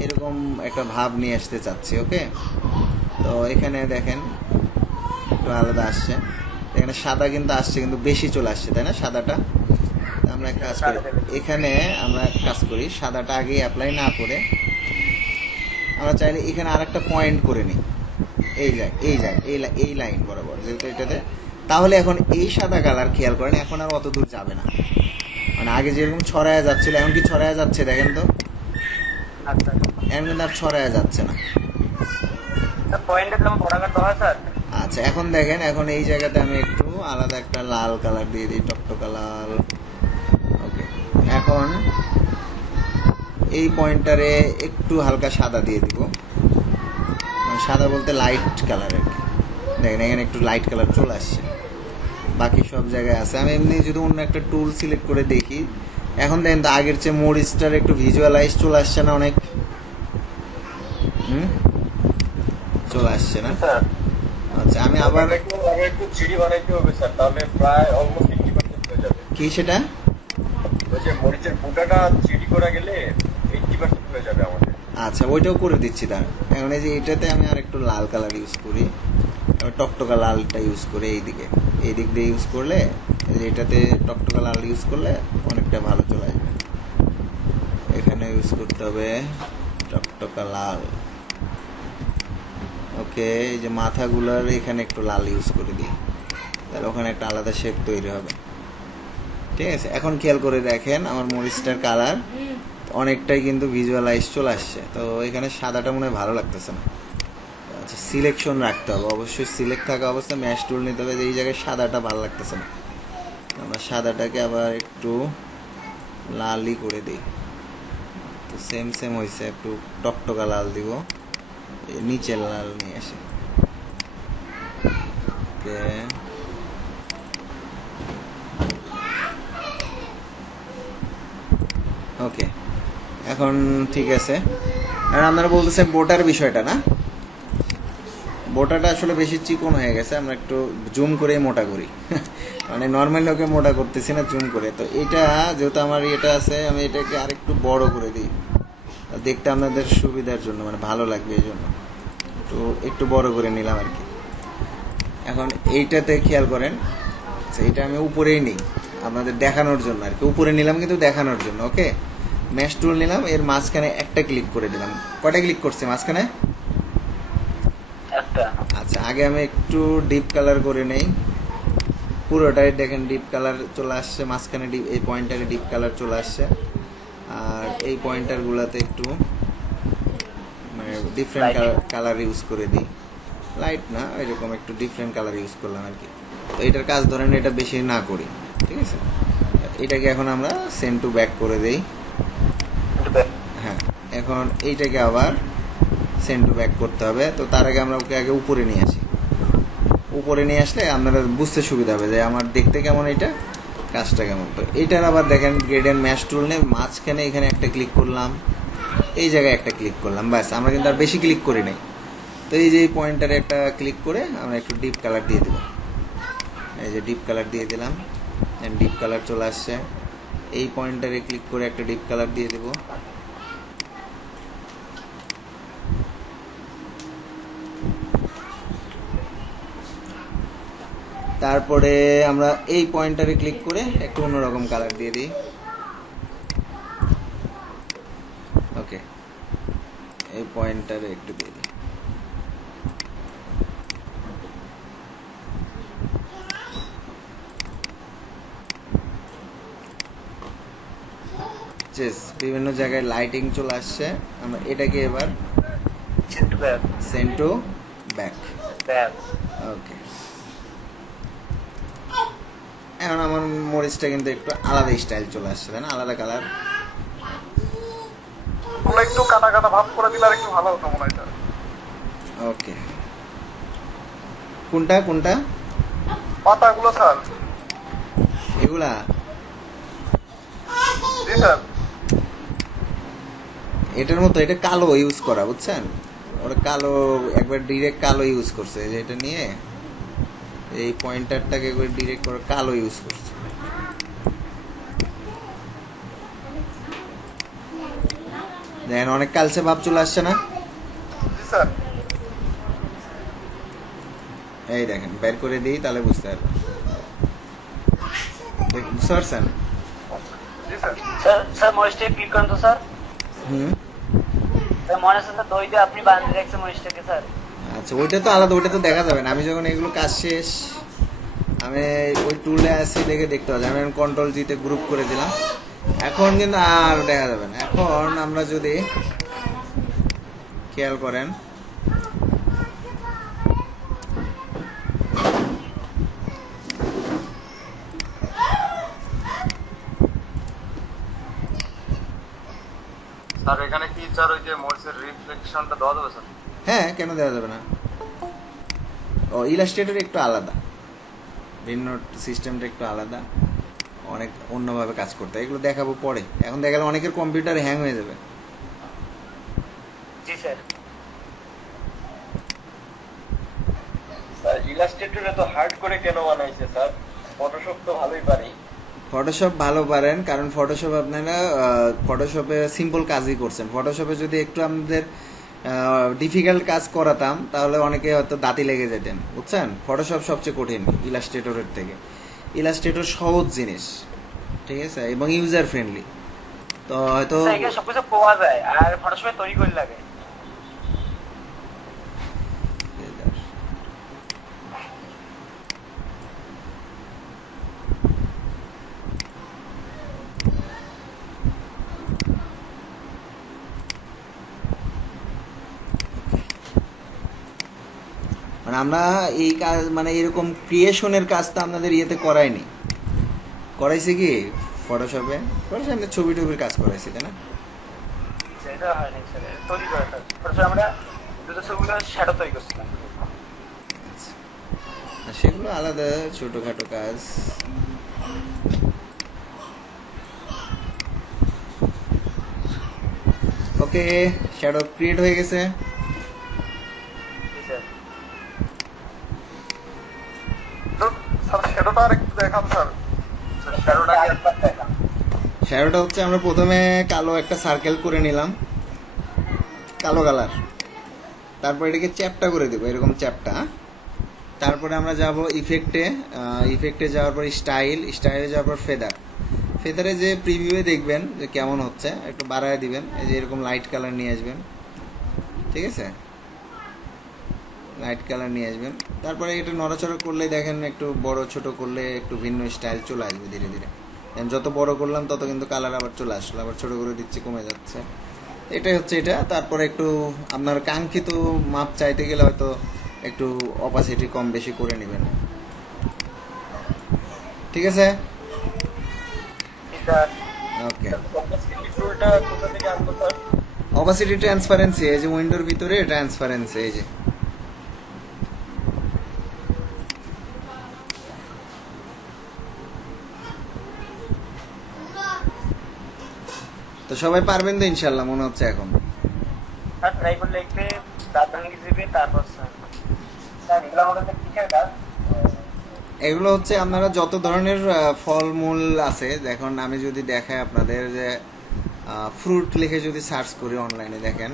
এরকম একটা ভাব নিয়ে আসতে চাচ্ছি। ওকে, তো এখানে দেখেন একটু আলাদা আসছে, এখানে সাদা কিন্তু আসছে, কিন্তু বেশি চলে আসছে, তাই না সাদাটা? আমরা এক কাজ করি, এখানে আমরা এক কাজ করি, সাদাটা আগে অ্যাপ্লাই না করে আমরা চাইলে এখানে আরেকটা পয়েন্ট করে নিই, এই লাইন বরাবর, যেহেতু এটাতে। তাহলে এখন এই সাদা কালার খেয়াল করেন, এখন আর অত দূর যাবে না, মানে আগে যেরকম ছড়ায় যাচ্ছিল, এখন কি ছড়ায় যাচ্ছে? দেখেন তো, এখন কিন্তু আর ছড়ায় যাচ্ছে না। আচ্ছা, এখন দেখেন, এখন এই জায়গাতে আমি একটু আলাদা একটা লাল কালার দিয়ে দিই, টকটকা লাল। ওকে, এখন এই পয়েন্টারে একটু হালকা সাদা দিয়ে দিব, সাদা বলতে লাইট কালার আর কি। দেখেন এখানে একটু লাইট কালার চলে আসছে, বাকি সব জায়গায় আছে। আমি এমনি যদি অন্য একটা টুল সিলেক্ট করে দেখি, এখন দেখেন তো আগের চেয়ে মরিচটার একটু ভিজুয়ালাইজ চলে আসছে না অনেক? চলে আসছে না? আচ্ছা, আমি আবার একটু চিড়ি বানাইতে হবে স্যার, তাহলে প্রায় অলমোস্ট 80% হয়ে যাবে। কি সেটা? ওই যে মরিচের পুটাটা চিড়ি করা গেলে 80% হয়ে যাবে আমাদের। আচ্ছা, ওইটাও করে দিচ্ছি। তার এখন এই যে এটাতে আমি আর একটু লাল কালার ইউজ করি, টকটকা লালটা ইউজ করে এই দিক দিয়ে ইউজ করলে, এটাতে টকটকা লাল ইউজ করলে অনেকটা ভালো চলে আসবে। এখানে ইউজ করতে হবে টকটকা লাল। ওকে, এই যে মাথাগুলোর এখানে একটু লাল ইউজ করে দিই, তাহলে ওখানে একটা আলাদা শেপ তৈরি হবে। ঠিক আছে, এখন খেয়াল করে দেখেন আমার মরিচটার কালার অনেকটাই কিন্তু ভিজুয়ালাইজ চলে আসছে। তো এখানে সাদাটা মনে হয় ভালো লাগতেছে না। আচ্ছা, সিলেকশন রাখতে হবে, অবশ্যই সিলেক্ট থাকা অবস্থায় ম্যাশ টুল নিতে হবে। এই জায়গায় সাদাটা ভালো লাগতেছে না, আমরা সাদাটাকে আবার একটু লালই করে দিই। তো সেম হয়েছে, একটু টকটকা লাল দিব, নিচের লাল নিয়ে আসি। ওকে, ওকে, এখন ঠিক আছে। আর আপনারা বলতেছেন বোটার বিষয়টা না, বোটাটা আসলে বেশি চিকন হয়ে গেছে, আমরা একটু জুম করে মোটা করি। মানে নর্মালি ওকে মোটা করতেছি না, জুম করে। তো এটা যেহেতু আমার এটা আছে, আমি এটাকে আরেকটু বড় করে দিই, দেখতে আপনাদের সুবিধার জন্য, মানে ভালো লাগবে এই জন্য তো একটু বড় করে নিলাম আর কি। এখন এইটাতে খেয়াল করেন, এইটা আমি উপরেই নিই আপনাদের দেখানোর জন্য আর কি, উপরে নিলাম কিন্তু দেখানোর জন্য। ওকে, ম্যাশ টুল নিলাম, এর মাঝখানে একটা ক্লিক করে দিলাম। কয়টা ক্লিক করছে মাঝখানে? আচ্ছা, আগে আমি একটু ডিপ কালার করে নেই, পুরোটাই দেখেন ডিপ কালার চলে আসছে, মাঝখানে এই পয়েন্টারে ডিপ কালার চলে আসছে। আর এই পয়েন্টার গুলাতে একটু মানে ডিফারেন্ট কালার ইউজ করে দিই, লাইট না, এরকম একটু ডিফারেন্ট কালার ইউজ করলাম আর কি। তো এটার কাজ ধরেন এটা বেশি না করি, ঠিক আছে। এটাকে এখন আমরা সেন্ড টু ব্যাক করে দেই। হ্যাঁ, এখন এইটাকে আবার সেন্ড টু ব্যাক করতে হবে। তো তার আগে আমরা ওকে আগে উপরে নিয়ে আসি। উপরে নিয়ে আসলে আপনারা বুঝতে সুবিধা হবে যে আমার দেখতে কেমন, এটা কাজটা কেমন। তো এটার আবার দেখেন গ্রেডিয়েন্ট ম্যাশ টুল নিয়ে মাঝখানে এখানে একটা ক্লিক করলাম, এই জায়গায় একটা ক্লিক করলাম, ব্যাস। আমরা কিন্তু আর বেশি ক্লিক করি নাই। তো এই যে এই পয়েন্টারে একটা ক্লিক করে আমরা একটু ডিপ কালার দিয়ে দেবো। এই যে ডিপ কালার দিয়ে দিলাম, ডিপ কালার চলে আসছে। এই পয়েন্টারে ক্লিক করে একটা ডিপ কালার দিয়ে দেবো। তারপরে আমরা এই পয়েন্টারে ক্লিক করে একটু অন্যরকম কালার দিয়ে দিই। ওকে, এই পয়েন্টারে একটু দিয়ে দিই। বিভিন্ন জায়গায় লাইটিং চলে আসছে। আমরা এটাকে এবার সেন্ড টু ব্যাক। ওকে, এখন আমার মরিচটা কিন্তু একটু আলাদা স্টাইল চলে আসছে, তাই না? আলাদা কালার, একটু কাটা কাটা ভাব করে দিলে আর একটু ভালো হতো মনে হয় স্যার। ওকে, কোনটা কোনটা পাতাগুলো স্যার? এগুলা? জি স্যার। এটার মতো এটা কালো ইউজ করা, বুঝছেন? ওরা কালো একবার ডিরেক্ট কালো ইউজ করছে, যে এটা নিয়ে এই পয়েন্টারটাকে একবার ডিরেক্ট করে কালো ইউজ করছে। দেখেন অনেক কালচে ভাব চলে আসছে না? জি স্যার। এই দেখেন বের করে দিই, তাহলে বুঝতে পারবেন। বুঝতে পারছেন? জি স্যার। স্যার স্যার মরিচটা ক্লিক করেন তো স্যার। হুম, স্যার মনে আছে স্যার দই দিয়ে আপনি বানিয়ে রাখছেন মরিচটাকে স্যার। আচ্ছা, ওইটা তো আলাদা, ওইটা তো দেখা যাবে না। আমি যখন এগুলো কাজ শেষ, আমি ওই টুলে আসি, দেখে দেখতে পাচ্ছি। আমি কন্ট্রোল জিতে গ্রুপ করে দিলাম। এখন কিন্তু আর দেখা যাবে না। এখন আমরা যদি খেয়াল করেন, স্যার এখানে কি স্যার ওই যে মরিচের রিফ্লেকশনটা দেওয়া যাবে স্যার? হ্যাঁ, কেন দেওয়া যাবে না? ও, ইলাস্ট্রেটর একটু আলাদা, ভিন্ন সিস্টেমটা একটু আলাদা, অনেক অন্যভাবে কাজ করতে হয়। এগুলো দেখাবো পরে। এখন দেখালে অনেকের কম্পিউটার হ্যাং হয়ে যাবে। জি স্যার। স্যার ইলাস্ট্রেটরে তো হার্ড করে কেন বানাইছে স্যার? ফটোশপ তো ভালোই পারি। ফটোশপ ভালো পারেন, কারণ ফটোশপ আপনারা ফটোশপে সিম্পল কাজই করছেন। ফটোশপে যদি একটু আমাদের ডিফিকাল্ট কাজ করাতাম, তাহলে অনেকে হয়তো দাঁতি লেগে যেতেন, বুঝছেন? ফটোশপ সবচেয়ে কঠিন ইলাস্ট্রেটরের থেকে। ইলাস্ট্রেটর সহজ জিনিস, ঠিক আছে, এবং ইউজার ফ্রেন্ডলি। তো হয়তো স্যার এখানে সবকিছু পাওয়া যায়, আর ফটোশপে তৈরি করে লাগে। মানে আমরা এই কাজ, মানে এরকম ক্রিয়েশনের কাজটা আপনাদের ইয়েতে করাইনি। করাইছি কি ফটোশপে? ফটোশপে ছবি টবির কাজ করাইছি, তাই না? সেটা হয়নি স্যার, তৈরি করে স্যার। ফটোশপে আমরা দুটো ছবিগুলো শ্যাডো তৈরি করছিলাম। আর সেগুলো আলাদা ছোটখাটো কাজ। ওকে, শ্যাডো ক্রিয়েট হয়ে গেছে। জি স্যার। স্যার শ্যাডোটা আর একটু দেখান স্যার। শ্যাডোটা কি আরেকবার দেখান। শ্যাডোটা হচ্ছে আমরা প্রথমে কালো একটা সার্কেল করে নিলাম, কালো কালার। তারপর এটাকে চ্যাপটা করে দেবো, এরকম চ্যাপটা। তারপরে আমরা যাব ইফেক্টে। ইফেক্টে যাওয়ার পর স্টাইলে যাওয়ার পর ফেদারে যে প্রিভিউয়ে দেখবেন যে কেমন হচ্ছে, একটু বাড়ায় দিবেন। এই যে এরকম লাইট কালার নিয়ে আসবেন, ঠিক আছে? লাইট কালার নিয়ে আসবেন। তারপরে এটা নড়াচড়া করলে দেখেন, একটু বড় ছোট করলে একটু ভিন্ন স্টাইল চলে আসবে ধীরে ধীরে। যত বড় করলাম তত কিন্তু কালার আবার চলে আসলো, আবার ছোট করে দিচ্ছি, কমে যাচ্ছে। এটাই হচ্ছে এটা। তারপরে একটু আপনার কাঙ্ক্ষিত মাপ চাইতে গেলে হয়তো একটু অপাসিটি কম বেশি করে নেবেন। ঠিক আছে, স্যার ওকে। অপাসিটি টুলটা কোথা থেকে আনবো স্যার? অপাসিটি ট্রান্সপারেন্সি, এই যে উইন্ডোর ভিতরে ট্রান্সপারেন্সি, এই যে তো সবাই পারবেন তো ইনশাল্লাহ মনে হচ্ছে এখন। স্যার ট্রাই করলে লিখবে, দাঁত ভাঙিয়ে দিবে, তারপর স্যার স্যার এগুলো আমাদের কিসের কাজ? এগুলো হচ্ছে আপনারা যত ধরনের ফলমূল আছে, দেখুন আমি যদি দেখাই আপনাদের যে ফ্রুট লিখে যদি সার্চ করি অনলাইনে, দেখেন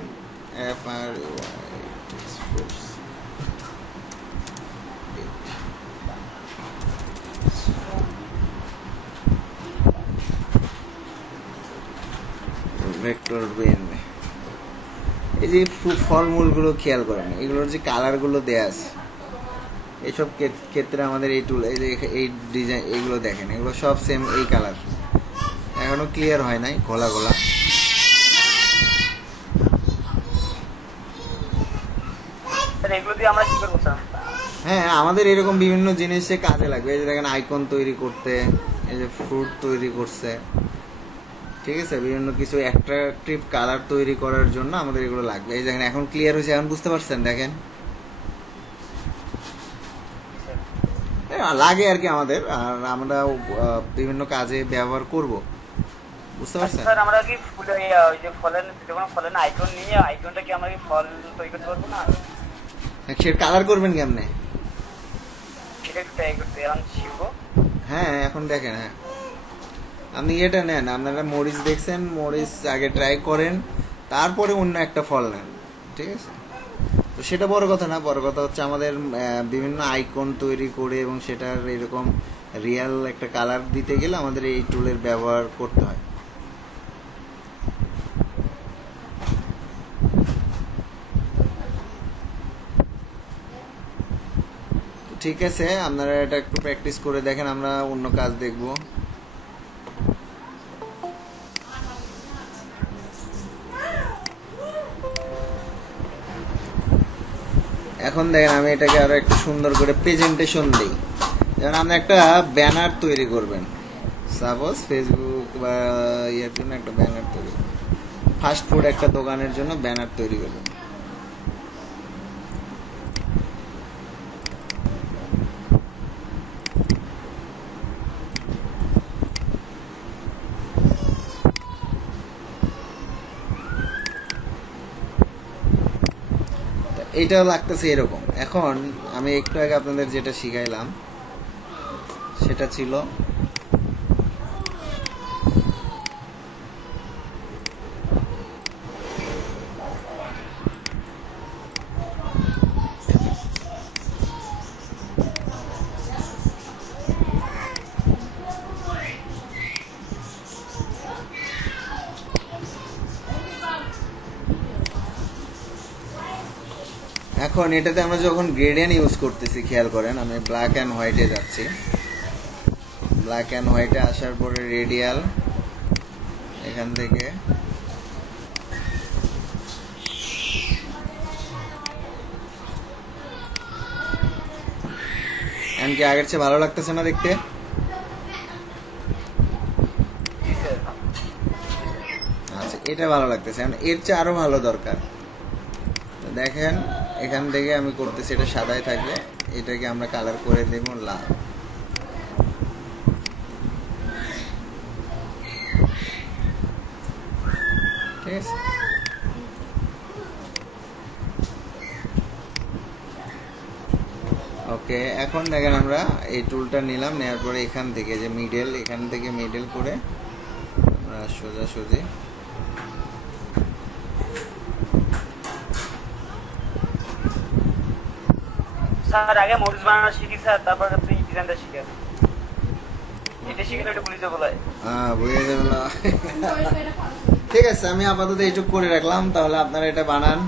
এই যে ফলমূলগুলো খেয়াল করেন, এগুলোর যে কালারগুলো দেয়া আছে, এইসব ক্ষেত্রে আমাদের এই টুল, এই যে এই ডিজাইন, এইগুলো দেখেন, এগুলো সব সেম এই কালার, এখনো ক্লিয়ার হয় নাই, ঘোলা ঘোলা। স্যার এগুলো দিয়ে আমরা কি করবো স্যার? হ্যাঁ, আমাদের এরকম বিভিন্ন জিনিসে কাজে লাগবে। এই যে দেখেন আইকন তৈরি করতে, এই যে ফ্রুট তৈরি করছে, ঠিক আছে, বিভিন্ন কিছু অ্যাট্রাকটিভ কালার তৈরি করার জন্য আমাদের এগুলো লাগবে। এই দেখেন এখন ক্লিয়ার হয়েছে, এখন বুঝতে পারছেন, দেখেন লাগে আর কি আমাদের, আর আমরা বিভিন্ন কাজে ব্যবহার করব, বুঝতে পারছেন। স্যার আমরা কি ফুলে ওই যে ফলের যখন ফলের আইকন নিয়ে আইকনটা কি আমরা কি ফল তৈরি করতে পারবো না? সে কালার করবেন কেমনে? সেটা একটু ট্রাই করতে এখন শিখবো। হ্যাঁ এখন দেখেন, হ্যাঁ আপনি এটা নেন, আপনারা মরিচ দেখছেন, মরিচ আগে ট্রাই করেন, তারপরে অন্য একটা ফল নেন, ঠিক আছে। তো সেটা বড় কথা না, বড় কথা হচ্ছে আমাদের বিভিন্ন আইকন তৈরি করে এবং সেটার এরকম রিয়েল একটা কালার দিতে গেলে আমাদের এই টুলের ব্যবহার করতে হয়। ঠিক আছে, আপনারা এটা একটু প্র্যাকটিস করে দেখেন, আমরা অন্য কাজ দেখব। এখন দেখেন আমি এটাকে আরো একটু সুন্দর করে প্রেজেন্টেশন দিই। যেমন আপনি একটা ব্যানার তৈরি করবেন, সাপোজ ফেসবুক বা ইয়ের জন্য একটা ব্যানার তৈরি করবেন, ফাস্ট ফুড একটা দোকানের জন্য ব্যানার তৈরি করবেন। এইটাও লাগতেছে এরকম। এখন আমি একটু আগে আপনাদের যেটা শিখাইলাম সেটা ছিল এখন এটাতে আমরা যখন গ্রেডিয়েন্ট ইউজ করতেছি, খেয়াল করেন আমি ব্ল্যাক অ্যান্ড হোয়াইটে যাচ্ছি, ব্ল্যাক অ্যান্ড হোয়াইটে আসার পরে রেডিয়াল, এখান থেকে এমনকি আগের চেয়ে ভালো লাগতেছে না দেখতে? আচ্ছা, এটা ভালো লাগতেছে, এর চেয়ে আরো ভালো দরকার। দেখেন এখান থেকে আমি করতেছি, এটা সাদায় থাকবে, এটাকে আমরা কালার করে দেব লাল। ঠিক আছে, ওকে। এখন দেখেন আমরা এই টুলটা নিলাম, নেওয়ার পরে এখান থেকে যে মিডল, এখান থেকে মিডল করে আমরা সোজাসুজি স্যার আগে মরিচ বানানো শিখি স্যার, তারপর আপনি ডিজাইনটা শিখেন। এটা শিখলে এটা পুলিশে বলায়। বুঝে যাবে না। ঠিক আছে, আমি আপাতত এইটুকু করে রাখলাম, তাহলে আপনারা এটা বানান।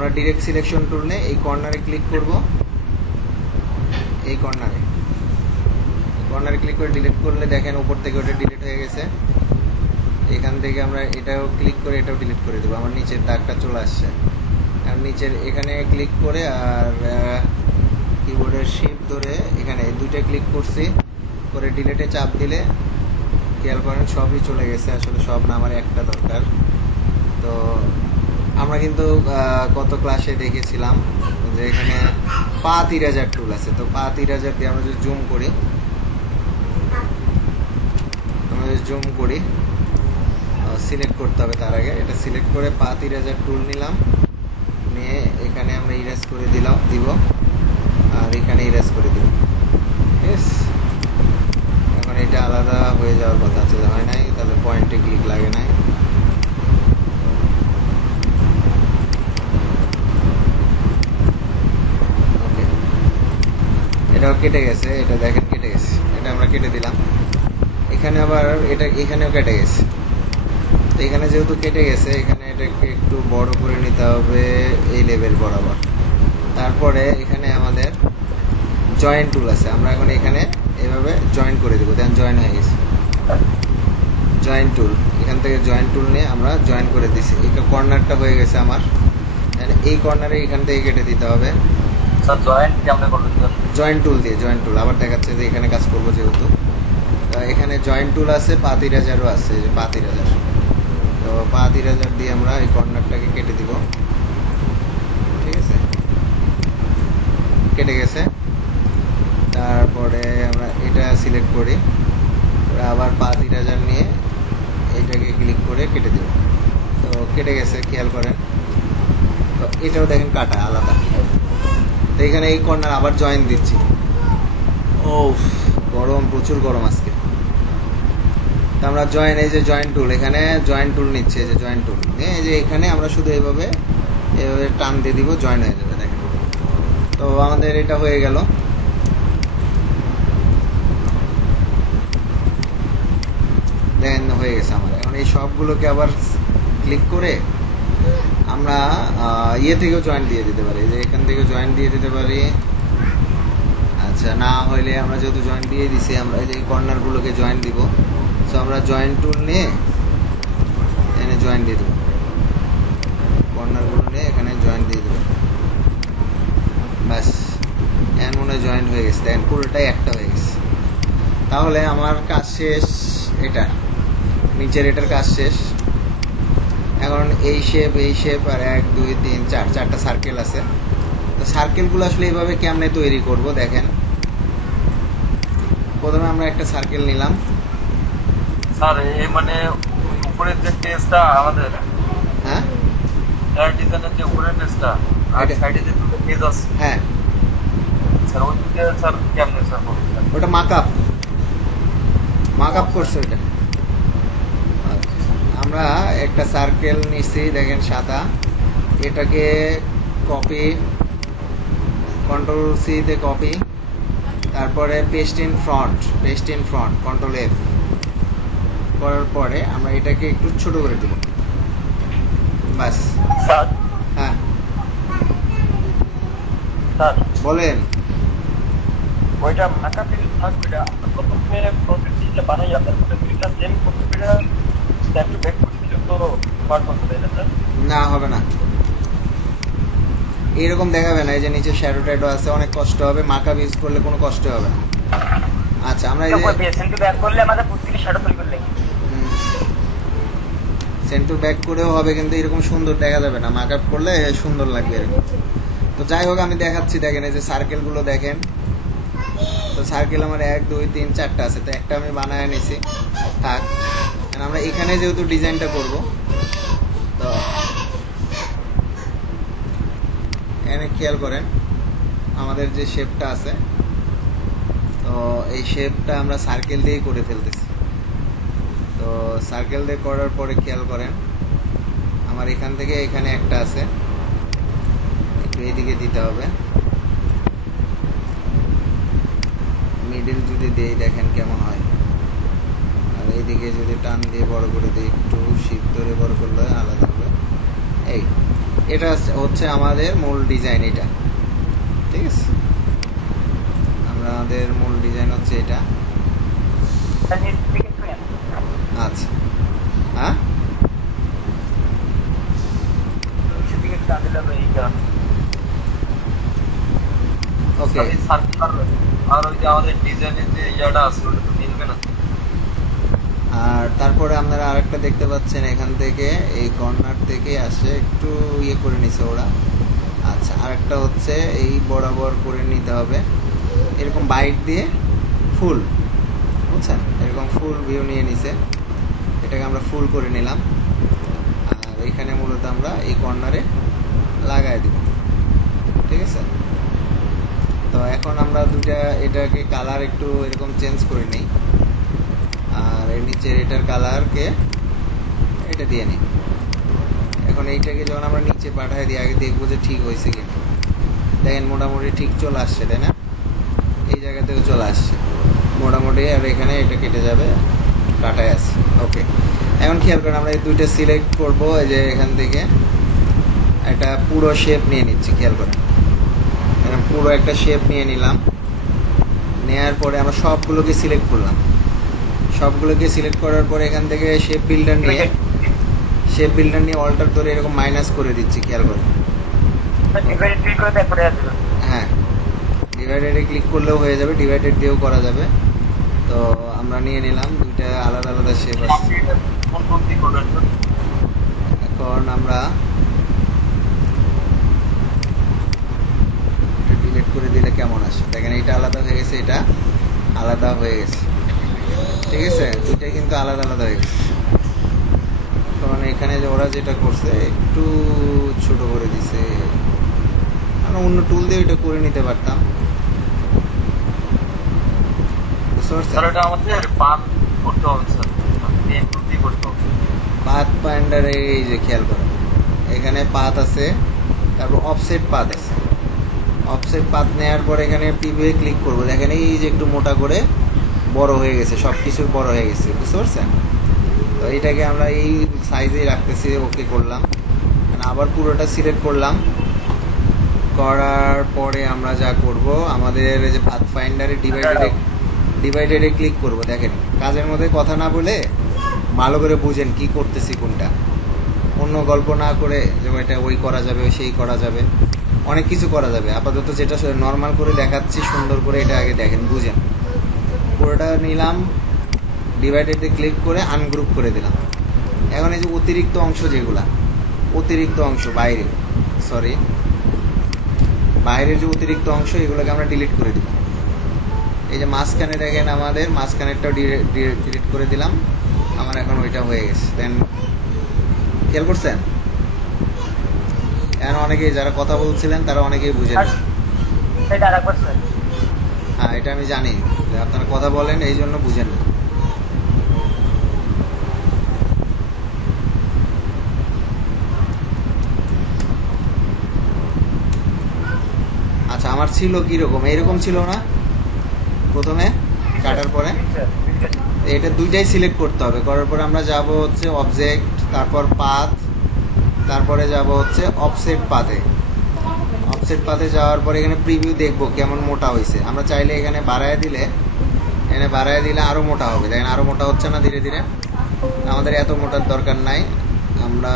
আমরা ডিরেক্ট সিলেকশন টুল নিয়ে এই কর্নারে ক্লিক করব, এই কর্নারে ক্লিক করে ডিলিট করলে দেখেন উপর থেকে ওটা ডিলিট হয়ে গেছে। এখান থেকে আমরা এটাও ক্লিক করে এটাও ডিলিট করে দেবো, আমার নিচের দাগটা চলে আসছে। আর নিচের এখানে ক্লিক করে আর কিবোর্ডের শিফট ধরে এখানে দুইটা ক্লিক করছি, করে ডিলিটে চাপ দিলে খেয়াল করেন সবই চলে গেছে। আসলে সব না, আমার একটা দরকার। তো আমরা কিন্তু গত ক্লাসে দেখেছিলাম যে এখানে পা 3000 টুল আছে। তো পা 3000 দিয়ে আমরা যদি জুম করি সিলেক্ট করতে হবে। তার আগে এটা সিলেক্ট করে পা 3000 টুল নিলাম, নিয়ে এখানে আমরা ইরেজ করে দিব আর এখানে ইরেজ করে দিব। ইয়েস, এখন এটা আলাদা হয়ে যাওয়ার কথা আছে, হয় নাই, তাহলে পয়েন্টে ক্লিক লাগে নাই। ওকে, এটাও কেটে গেছে, এটা দেখেন কেটে গেছে, এটা আমরা কেটে দিলাম। এখানে আবার এটা এখানেও কেটে গেছে। তো এখানে যেহেতু কেটে গেছে, এখানে এটাকে একটু বড় করে নিতে হবে এই লেভেল বরাবর। তারপরে এখানে আমাদের জয়েন্ট টুল আছে, আমরা এখন এখানে এভাবে জয়েন করে দেবো। দেন জয়েন হয়ে গেছে, জয়েন্ট টুল, এখান থেকে জয়েন্ট টুল নিয়ে আমরা জয়েন করে দিছি। এই কর্নারটা হয়ে গেছে আমার, এই কর্নারে এখান থেকে কেটে দিতে হবে। স্যার জয়েন্ট কেমনে করবেন স্যার? জয়েন্ট টুল দিয়ে, জয়েন্ট টুল আবার দেখাচ্ছে যে এখানে কাজ করবো যেহেতু। এখানে জয়েন্ট টুল আছে, পা 3000ও আছে, যে পা 3000। তো পা 3000 দিয়ে আমরা এই কর্নারটাকে কেটে দিব। ঠিক আছে, কেটে গেছে। তারপরে আমরা এটা সিলেক্ট করি, আবার পা 3000 নিয়ে এইটাকে ক্লিক করে কেটে দেব। তো কেটে গেছে, খেয়াল করেন। তো এটাও দেখেন কাটা আলাদা। তো এখানে এই কর্নার আবার জয়েন দিচ্ছি। ও গরম, প্রচুর গরম আজকে। তো আমরা এই যে জয়েন্ট টুল, এখানে জয়েন্ট টুল নিচ্ছে, এই যে জয়েন্ট টুল নিয়ে এই যে এখানে আমরা শুধু এইভাবে টান দিয়ে দিব, জয়েন হয়ে যাবে। দেখেন, তো আমাদের এটা হয়ে গেল। দেখেন হয়ে গেছে আমার। এখন এই সবগুলোকে আবার ক্লিক করে আমরা ইয়ে থেকেও জয়েন দিয়ে দিতে পারি, যে এখান থেকেও জয়েন দিয়ে দিতে পারি। আচ্ছা, না হইলে আমরা যেহেতু জয়েন দিয়ে দিছি, আমরা এই যে কর্নারগুলোকে জয়েন দিব। সো আমরা জয়েন্ট টুল নিয়ে এখানে জয়েন দিয়ে দেবো, কর্নারগুলো নিয়ে এখানে জয়েন দিয়ে দেবো। ব্যাস, এখন মনে হয় জয়েন্ট হয়ে গেছে। দেখেন পুরোটাই একটা হয়ে গেছে। তাহলে আমার কাজ শেষ, এটা নিচের এটার কাজ শেষ। এখন এই শেপ আর 1 2 3 4 চারটা সার্কেল আছে। তো সার্কেলগুলো আসলে এইভাবে কেমনে তৈরি করব দেখেন। প্রথমে আমরা একটা সার্কেল নিলাম। স্যার এই মানে উপরের যে পেজটা আমাদের, হ্যাঁ, এর ডিজাইনের যে উপরের পেজটা আর এটা। সাইডে যে দুটো পেজ আছে, হ্যাঁ, স্যার ওই দিকে স্যার কেমনে স্যার বলুন? ওটা মাকআপ করছে ওটা। আমরা একটা সার্কেল নিচ্ছি, দেখেন সাদা, এটাকে কপি, কন্ট্রোল সি তে কপি, তারপরে paste in front, control F করার পরে আমরা এটাকে একটু ছোট করে দেব। বাস। স্যার হ্যাঁ স্যার বলেন। ওইটা মাকা পেজ থাকবে না, প্রথমে প্রজেক্টটা বানাই আপনার প্রজেক্টটা সেম কপিটা একটু ব্যাক করতে তো পারবো না, তাই না স্যার? না, হবে না, এইরকম দেখাবে না। এই যে নিচে শ্যাডো ট্যাডো আছে, অনেক কষ্ট হবে। মার্কআপ ইউজ করলে কোনো কষ্ট হবে না। আচ্ছা, আমরা এই যে সেন্টু ব্যাক করলে আমাদের প্রত্যেকটি শ্যাডো তৈরি করলে সেন্টু ব্যাক করেও হবে, কিন্তু এরকম সুন্দর দেখা যাবে না। মার্কআপ করলে সুন্দর লাগবে এরকম। তো যাই হোক, আমি দেখাচ্ছি। দেখেন এই যে সার্কেলগুলো দেখেন। তো সার্কেল আমার 1 2 3 4টা আছে। তো একটা আমি বানায় নিছি, থাক। আমরা এখানে যেহেতু ডিজাইনটা করব, তো এখানে খেয়াল করেন আমাদের যে শেপটা আছে, তো এই শেপটা আমরা সার্কেল দিয়েই করে ফেলতেছি। তো সার্কেল দিয়ে করার পরে খেয়াল করেন আমার এখান থেকে এখানে একটা আছে, একটু এইদিকে দিতে হবে। মিডিল যদি দেই দেখেন কেমন হয়। আর এইদিকে যদি টান দিয়ে বড় করে দিই, একটু শিপ ধরে বড় করলে আলাদা হবে। এটা হচ্ছে আমাদের মূল ডিজাইন, এটা ঠিক আছে। আমাদের মূল ডিজাইন হচ্ছে এটা। নিচ থেকে একটু নেন। আচ্ছা, হ্যাঁ নিচের দিকে একটু টান দিলে হবে এইটা। ওকে। স্যার, এই সার্কুলার আর ওই যে আমাদের ডিজাইনের যে ইয়াটা আছে ওটা তো মিলবে না। আর তারপরে আপনারা আরেকটা দেখতে পাচ্ছেন, এখান থেকে এই কর্নার থেকে আসে একটু ইয়ে করে নিছে ওরা। আচ্ছা, আরেকটা হচ্ছে এই বরাবর করে নিতে হবে, এরকম বাইট দিয়ে ফুল, বুঝছেন, এরকম ফুল ভিউ নিয়ে নিছে, এটাকে আমরা ফুল করে নিলাম। আর এখানে মূলত আমরা এই কর্নারে লাগাই দিব, ঠিক আছে। তো এখন আমরা দুটা এটাকে কালার একটু এরকম চেঞ্জ করে নিই, আর এর নিচে এটার কালারকে এটা দিয়ে নিই। এখন এইটাকে যখন আমরা নিচে পাঠাই দিই, আগে দেখবো যে ঠিক হয়েছে কিনা। দেখেন মোটামুটি ঠিক চলে আসছে, তাই না? এই জায়গা থেকে চলে আসছে মোটামুটি। আর এখানে এটা কেটে যাবে, কাটাই আছে। ওকে, এখন খেয়াল করেন আমরা এই দুইটা সিলেক্ট করবো। এই যে এখান থেকে একটা পুরো শেপ নিয়ে নিচ্ছি, খেয়াল করেন এরকম পুরো একটা শেপ নিয়ে নিলাম। নেওয়ার পরে আমরা সবগুলোকে সিলেক্ট করলাম। সবগুলোকে সিলেক্ট করার পরে এখান থেকে শেপ বিল্ডার নিয়ে অল্টার ধরে এরকম মাইনাস করে দিচ্ছি, খেয়াল করেন। ডিভাইড ক্লিক করে তারপরে আসবে। হ্যাঁ, ডিভাইডেডে ক্লিক করলেও হয়ে যাবে, ডিভাইডেড দিয়েও করা যাবে। তো আমরা নিয়ে নিলাম, দুইটা আলাদা আলাদা শেপ আছে। কোন কোন দিক করবেন স্যার? এখন আমরা ডিলিট করে দিলে কেমন আসে দেখেন, এটা আলাদা হয়ে গেছে, এটা আলাদা হয়ে গেছে, ঠিক আছে। দুইটাই কিন্তু আলাদা আলাদা হয়ে গেছে। কারণ এখানে যে ওরা যেটা করছে একটু ছোট করে দিছে, আমরা অন্য টুল দিয়ে এটা করে নিতে পারতাম, বুঝতে পারছেন? স্যার এটা আমাদের পাথ করতে হবে স্যার, পেন টুল দিয়ে করতে হবে। পাথ ফাইন্ডারে এই যে খেয়াল করো, এখানে পাথ আছে, তারপর অফসেট পাথ আছে। অফসেট পাথ নেওয়ার পর এখানে প্রিভিউ ক্লিক করবো, দেখেন এই যে একটু মোটা করে বড় হয়ে গেছে, সব কিছু বড় হয়ে গেছে, বুঝতে পারছেন? তো এইটাকে আমরা এই সাইজেই রাখতেছি, ওকে করলাম। আবার পুরোটা সিলেক্ট করলাম, করার পরে আমরা যা করব, আমাদের যে পাথ ফাইন্ডারে ডিভাইডেডে ক্লিক করব। দেখেন কাজের মধ্যে কথা না বলে ভালো করে বুঝেন কি করতেছি কোনটা, অন্য গল্প না করে যে এটা ওই করা যাবে সেই করা যাবে, অনেক কিছু করা যাবে। আপাতত যেটা নর্মাল করে দেখাচ্ছি সুন্দর করে, এটা আগে দেখেন বুঝেন। পুরোটা নিলাম, ডিভাইডেডে ক্লিক করে আনগ্রুপ করে দিলাম। এখন এই যে অতিরিক্ত অংশ, যেগুলা অতিরিক্ত অংশ বাইরের যে অতিরিক্ত অংশ, এগুলোকে আমরা ডিলিট করে দিব। এই যে মাঝখানে দেখেন, আমাদের মাঝখানেরটাও ডিলিট করে দিলাম। আমার এখন ওইটা হয়ে গেছে। দেন খেয়াল করছেন, এখন অনেকেই যারা কথা বলছিলেন তারা অনেকেই বুঝেন। এটা আরেকবার স্যার। হ্যাঁ, এটা আমি জানি যে আপনারা কথা বলেন, এই জন্য বুঝেন না। আচ্ছা, আমার ছিল কিরকম, এইরকম ছিল না প্রথমে কাটার পরে? এটা দুইটাই সিলেক্ট করতে হবে। করার পরে আমরা যাব হচ্ছে অবজেক্ট, তারপর পাথ, তারপরে যাব হচ্ছে অফসেট পাথে। অফসেট পাথে যাওয়ার পরে এখানে প্রিভিউ দেখবো কেমন মোটা হয়েছে। আমরা চাইলে এখানে বাড়ায় দিলে আরো মোটা হবে। দেখেন আরো মোটা হচ্ছে না ধীরে ধীরে। আমাদের এত মোটার দরকার নাই, আমরা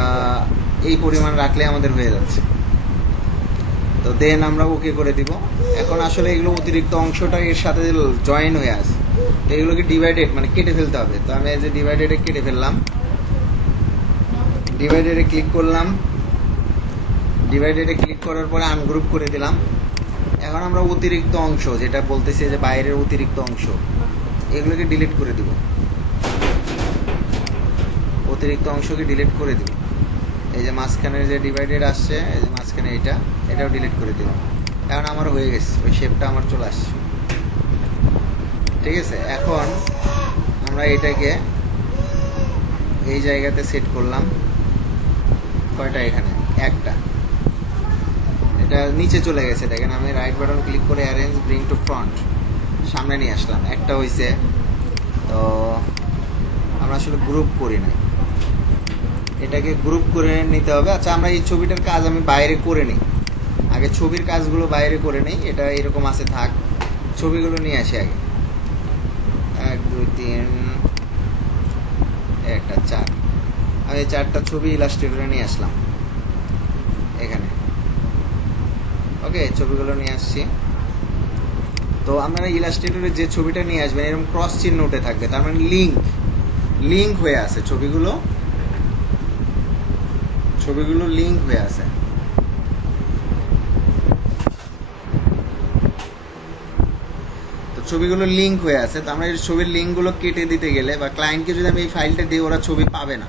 এই পরিমাণ রাখলে আমাদের হয়ে যাচ্ছে। তো দেন আমরা ওকে করে দিব। এখন আসলে এগুলো অতিরিক্ত অংশটা এর সাথে জয়েন হয়ে আছে, তো এগুলোকে ডিভাইডেড মানে কেটে ফেলতে হবে। তো আমি এই যে ডিভাইডেডে কেটে ফেললাম, ডিভাইডেডে ক্লিক করলাম, ডিভাইডেডে ক্লিক করার পরে আনগ্রুপ করে দিলাম। এখন আমরা অতিরিক্ত অংশ যেটা বলতেছি যে বাইরের অতিরিক্ত অংশ, এগুলোকে ডিলিট করে দিব। অতিরিক্ত অংশকে ডিলিট করে দিব। এই যে মাঝখানের যে ডিভাইডেড আসছে, এই যে মাঝখানে এটাও ডিলিট করে দিলাম। এখন আমার হয়ে গেছে, ওই শেপটা আমার চলে আসছে, ঠিক আছে। এখন আমরা এটাকে এই জায়গাতে সেট করলাম। কয়টা? এখানে একটা। এটা নিচে চলে গেছে, দেখেন আমি রাইট বাটন ক্লিক করে অ্যারেঞ্জ ব্রিং টু ফ্রন্ট, সামনে নিয়ে আসলাম, একটা হয়েছে। তো আমরা আসলে গ্রুপ করি না, এটা এটাকে গ্রুপ করে নিতে হবে। আচ্ছা, আমরা এই ছবিটার কাজ আমি বাইরে করে নিই, আগে ছবির কাজগুলো বাইরে করে নিই। এটা এরকম আছে, থাক, ছবিগুলো নিয়ে আসি আগে। 1 2 3 একটা 4, আমি 4টা ছবি ইলাস্ট্রেটরে নিয়ে আসলাম এখানে। ওকে, ছবিগুলো নিয়ে আসছি। তো আপনারা ইলাস্ট্রেটরে যে ছবিটা নিয়ে আসবেন এরকম ক্রস চিহ্ন উঠে থাকবে, তার মানে লিঙ্ক হয়ে আছে ছবিগুলো লিঙ্ক হয়ে আছে। তো ছবিগুলো লিঙ্ক হয়ে আছে, তো আমরা এই ছবির লিঙ্কগুলো কেটে দিতে গেলে বা ক্লায়েন্টকে যদি আমি এই ফাইলটা দিই ওরা ছবি পাবে না,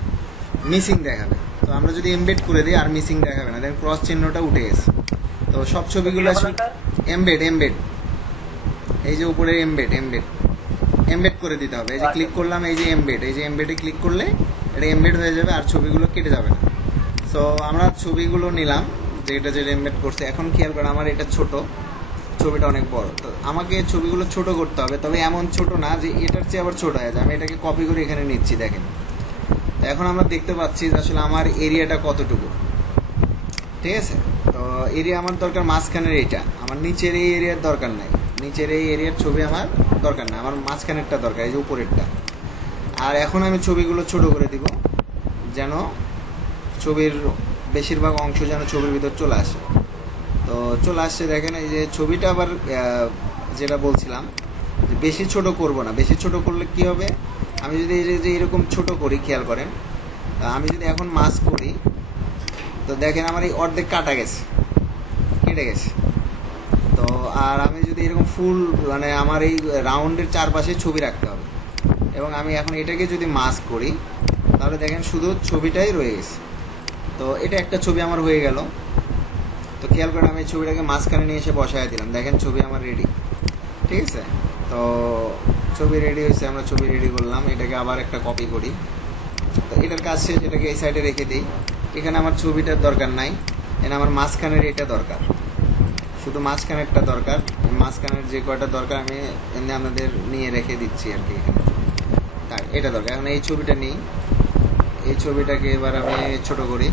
মিসিং দেখাবে। তো আমরা যদি এমবেড করে দিই আর মিসিং দেখাবে না, দেখেন ক্রস চিহ্নটা উঠে গেছে। তো সব ছবিগুলো এমবেড এই যে উপরে এমবেড করে দিতে হবে। এই যে ক্লিক করলাম, এই যে এমবেডে ক্লিক করলে এটা এমবেড হয়ে যাবে আর ছবিগুলো কেটে যাবে না। সো আমরা ছবিগুলো নিলাম যেটা এমবেড করছে। এখন খেয়াল করেন আমার এটা ছোট, ছবিটা অনেক বড়, তো আমাকে ছবিগুলো ছোট করতে হবে, তবে এমন ছোট না যে এটার চেয়ে আবার ছোট হয়ে যায়। আমি এটাকে কপি করে এখানে নিচ্ছি, দেখেন। তো এখন আমরা দেখতে পাচ্ছি যে আসলে আমার এরিয়াটা কতটুকু, ঠিক আছে। তো এরিয়া আমার দরকার মাঝখানের, এইটা আমার নিচের এই এরিয়ার দরকার নাই, নিচের এই এরিয়ার ছবি আমার দরকার না, আমার মাঝখানেরটা দরকার, এই যে উপরেরটা। আর এখন আমি ছবিগুলো ছোট করে দিব যেন ছবির বেশিরভাগ অংশ যেন ছবির ভিতর চলে আসে। তো চলে আসছে, দেখেন এই যে ছবিটা। আবার যেটা বলছিলাম যে বেশি ছোট করব না, বেশি ছোট করলে কি হবে, আমি যদি এই যে এরকম ছোট করি, খেয়াল করেন, আমি যদি এখন মাস্ক করি তো দেখেন আমার এই অর্ধেক কেটে গেছে। তো আর আমি যদি এরকম ফুল মানে আমার এই রাউন্ডের চারপাশে ছবি রাখতে হবে, এবং আমি এখন এটাকে যদি মাস্ক করি তাহলে দেখেন শুধু ছবিটাই রয়ে গেছে। তো এটা একটা ছবি আমার হয়ে গেল। তো খেয়াল করেন আমি ছবিটাকে মাঝখানে নিয়ে এসে বসায় দিলাম, দেখেন ছবি আমার রেডি, ঠিক আছে। তো ছবি রেডি হয়েছে, আমরা ছবি রেডি করলাম। এটাকে আবার একটা কপি করি, তো এটার কাজ শেষ, এটাকে এই সাইডে রেখে দিই। এখানে আমার ছবিটার দরকার নাই, এখানে আমার মাঝখানের এটা দরকার, শুধু মাঝখানেরটা দরকার। মাঝখানের যে কয়টা দরকার আমি এমনি আপনাদের নিয়ে রেখে দিচ্ছি আর কি। এখানে তাই এটা দরকার। এখন এই ছবিটা নিই, এই ছবিটাকে এবার আমি ছোট করি।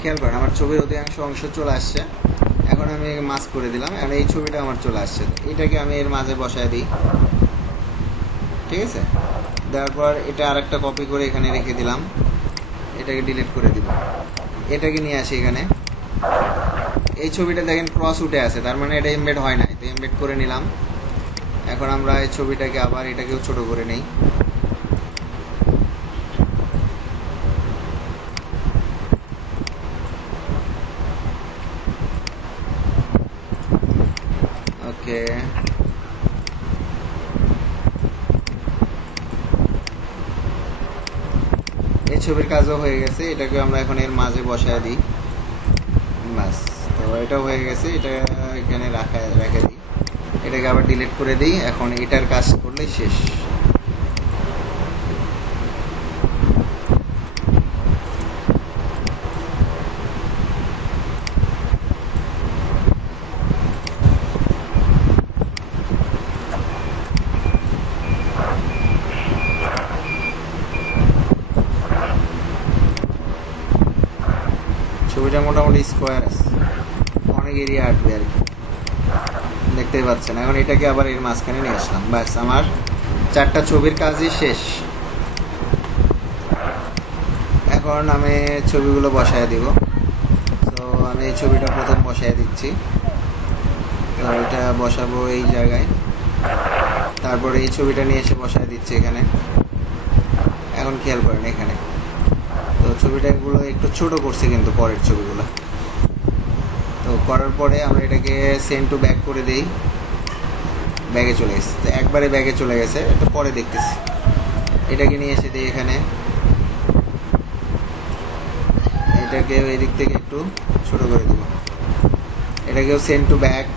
খেয়াল করেন আমার ছবির অধিকাংশ অংশ চলে আসছে। এখন আমি মাস্ক করে দিলাম, এখন এই ছবিটা আমার চলে আসছে। এটাকে আমি এর মাঝে বসায় দিই, ঠিক আছে। দেওয়ার পর এটা আরেকটা কপি করে এখানে রেখে দিলাম, এটাকে ডিলিট করে দিব। এটাকে নিয়ে আসি এখানে, এই ছবিটা দেখেন ক্রস উঠে আছে, তার মানে এটা এমবেড হয় নাই, তো এমবেড করে নিলাম। এখন আমরা এই ছবিটাকে আবার এটাকেও ছোট করে নেই। ওকে, এই ছবির কাজও হয়ে গেছে, এটাকে আমরা এখন এর মাঝে বসায় দিই, বাস। তো এটা হয়ে গেছে, এটা এখানে রেখে দিই, এটাকে আবার ডিলিট করে দিই। এখন এটার কাজ করলেই শেষ। ছবিটা মোটামুটি স্কোয়ার আছে, অনেক এরিয়া আটবে আর কি, দেখতেই পাচ্ছেন। এখন এটাকে আবার এর মাঝখানে নিয়ে আসলাম, ব্যাস আমার 4টা ছবির কাজই শেষ। এখন আমি ছবিগুলো বসায় দিব। তো আমি এই ছবিটা প্রথম বসায় দিচ্ছি, তো এটা বসাবো এই জায়গায়। তারপরে এই ছবিটা নিয়ে এসে বসায় দিচ্ছি এখানে। এখন খেয়াল করেন এখানে, তো ছবিটাগুলো একটু ছোট করছে কিন্তু পরের ছবিগুলো। তো করার পরে আমরা এটাকে সেন্ড টু ব্যাক করে দিই, ব্যাগে চলে গেছে। তো একবারে ব্যাগে চলে গেছে, এটা পরে দেখতেছি। এটাকে নিয়ে এসে দিই এখানে, এটাকে এই দিক থেকে একটু ছোট করে দেব। এটাকেও সেন্ড টু ব্যাক,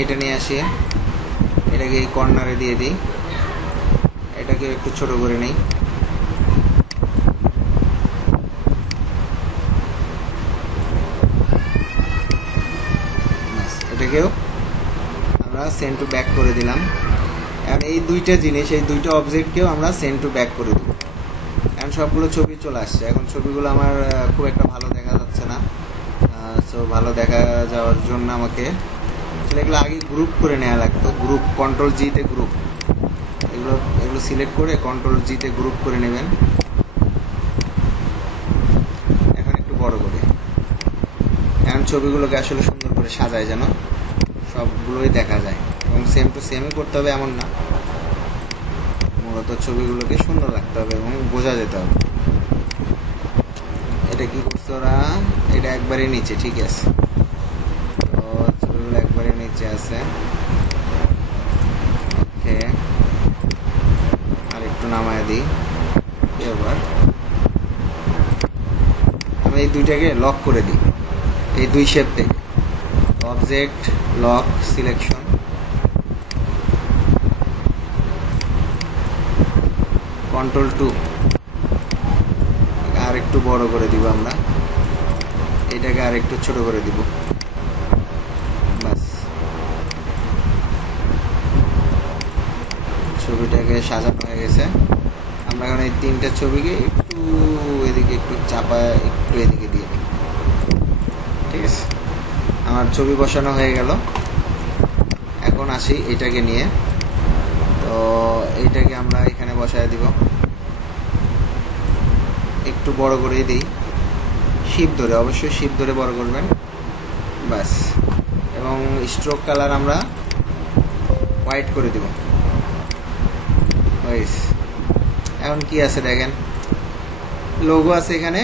এটা নিয়ে আসি, এটাকে এই কর্নারে দিয়ে দিই, এটাকে একটু ছোট করে নিই। সেন্ড টু ব্যাক করে দিলাম। এখন এই দুইটা জিনিস, এই দুইটা অবজেক্টকেও আমরা সেন্ড টু ব্যাক করে দেবো। এখন সবগুলো ছবি চলে আসছে। এখন ছবিগুলো আমার খুব একটা ভালো দেখা যাচ্ছে না। সো ভালো দেখা যাওয়ার জন্য আমাকে এগুলো আগে গ্রুপ করে নেওয়া লাগতো। গ্রুপ, কন্ট্রোল জিতে গ্রুপ, এগুলো সিলেক্ট করে কন্ট্রোল জিতে গ্রুপ করে নেবেন। এখন একটু বড় করে, এখন ছবিগুলোকে আসলে সুন্দর করে সাজায় যেন সবগুলোই দেখা যায়, এবং সেম টু সেমই করতে হবে এমন না, মূলত ছবিগুলোকে সুন্দর লাগতে হবে এবং বোঝা যেতে হবে। এটা কি করছে ওরা, এটা একবারে নিচে, ঠিক আছে। তো ছবিগুলো একবারে নিচে আছে। ওকে, আর একটু নামায় দিই। এবার আমি এই দুইটাকে লক করে দিই, এই দুই শেপ থেকে। অবজেক্ট লক সিলেকশন, কন্ট্রোল 2, আর একটু বড় করে দিব আমরা, এটাকে আর একটু ছোট করে দিব, বাস। ছবিটাকে সাজানো হয়ে গেছে। আমরা এখন এই তিনটা ছবিকে একটু এদিকে একটু চাপা, একটু এদিকে দিয়ে দিই, ঠিক আছে। আমার ছবি বসানো হয়ে গেল। এখন আসি এটাকে নিয়ে। তো এইটাকে আমরা এখানে বসায় দিব, একটু বড় করেই দিই, শিপ ধরে, অবশ্যই শিপ ধরে বড় করবেন, বাস। এবং স্ট্রোক কালার আমরা হোয়াইট করে দিব। এখন কি আছে দেখেন, লোগো আছে এখানে,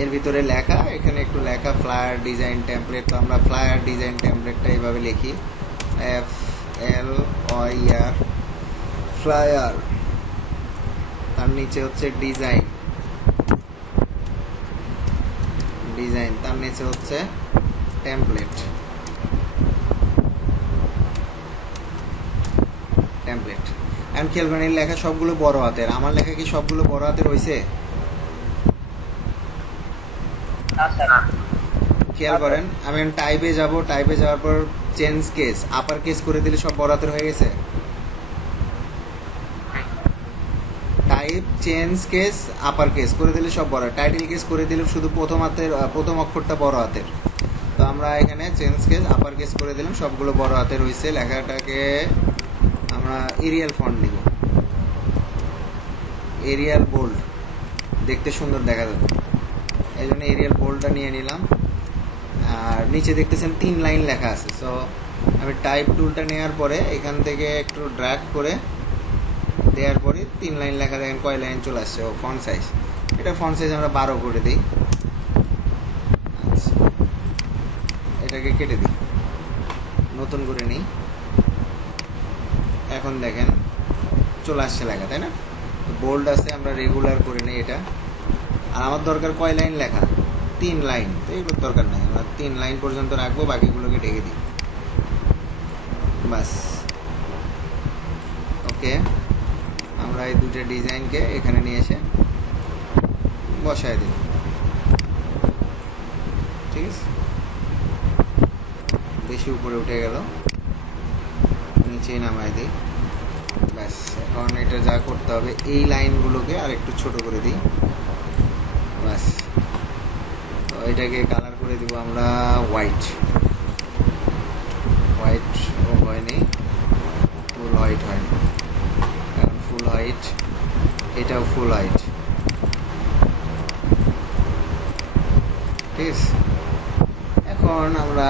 এর ভিতরে লেখা, এখানে একটু লেখা ফ্লায়ার ডিজাইন টেমপ্লেট। তো আমরা ফ্লায়ার ডিজাইন টেমপ্লেটটা এইভাবে লিখি, FLYR ফ্লায়ার। তার নিচে হচ্ছে ডিজাইন, তার নিচে হচ্ছে টেমপ্লেট। এখন খেয়াল করেন, এই লেখা সবগুলো বড় হাতের। আমার লেখা কি সবগুলো বড় হাতের হয়েছে? খেয়াল করেন, আমি টাইপে যাব, টাইপে যাওয়ার পর চেঞ্জ কেস, আপার কেস করে দিলে সব বড় হাতের হয়ে গেছে। Type change case upper case করে দিলে সব বড়, টাইটেল কেস করে দিলে শুধু প্রথম অক্ষরটা বড় হাতের। তো আমরা এখানে চেঞ্জ কেস আপার কেস করে দিলাম, সবগুলো বড় হাতের হয়েছে। লেখাটাকে আমরা এরিয়াল ফন্ট নিব, এরিয়াল বোল্ড, দেখতে সুন্দর দেখা যাবে, এই জন্য এরিয়াল বোল্ডটা নিয়ে নিলাম। আর নিচে দেখতেছেন 3 লাইন লেখা আছে। সো আমি টাইপ টুলটা নেওয়ার পরে এখান থেকে একটু ড্র্যাগ করে দেওয়ার পরে 3 লাইন লেখা, দেখেন কয় লাইন চলে আসছে। ও ফন্ট সাইজ, এটা ফন্ট সাইজ আমরা 12 করে দিই। আচ্ছা, এটাকে কেটে দিই, নতুন করে নিই। এখন দেখেন চলে আসছে লেখা, তাই না? বোল্ড আছে, আমরা রেগুলার করে নিই এটা। আর আমার দরকার কয় লাইন লেখা, 3 লাইন। তো এগুলোর দরকার নেই, আমরা 3 লাইন পর্যন্ত রাখবো, বাকিগুলোকে ঢেকে দিই, বাস। ওকে, আমরা এই দুটো ডিজাইনকে এখানে নিয়ে এসে বসায় দিই, ঠিক আছে। বেশি উপরে উঠে গেল, নিচেই নামায় দিই, ব্যাস। এখন এটা যা করতে হবে, এই লাইনগুলোকে আর একটু ছোট করে দিই, ব্যাস। তো এটাকে কালার করে দিব আমরা হোয়াইট, ও হয়নি, ফুল হোয়াইট হয়নি, এখন ফুল হোয়াইট, এটাও ফুল হোয়াইট, ঠিক আছে। এখন আমরা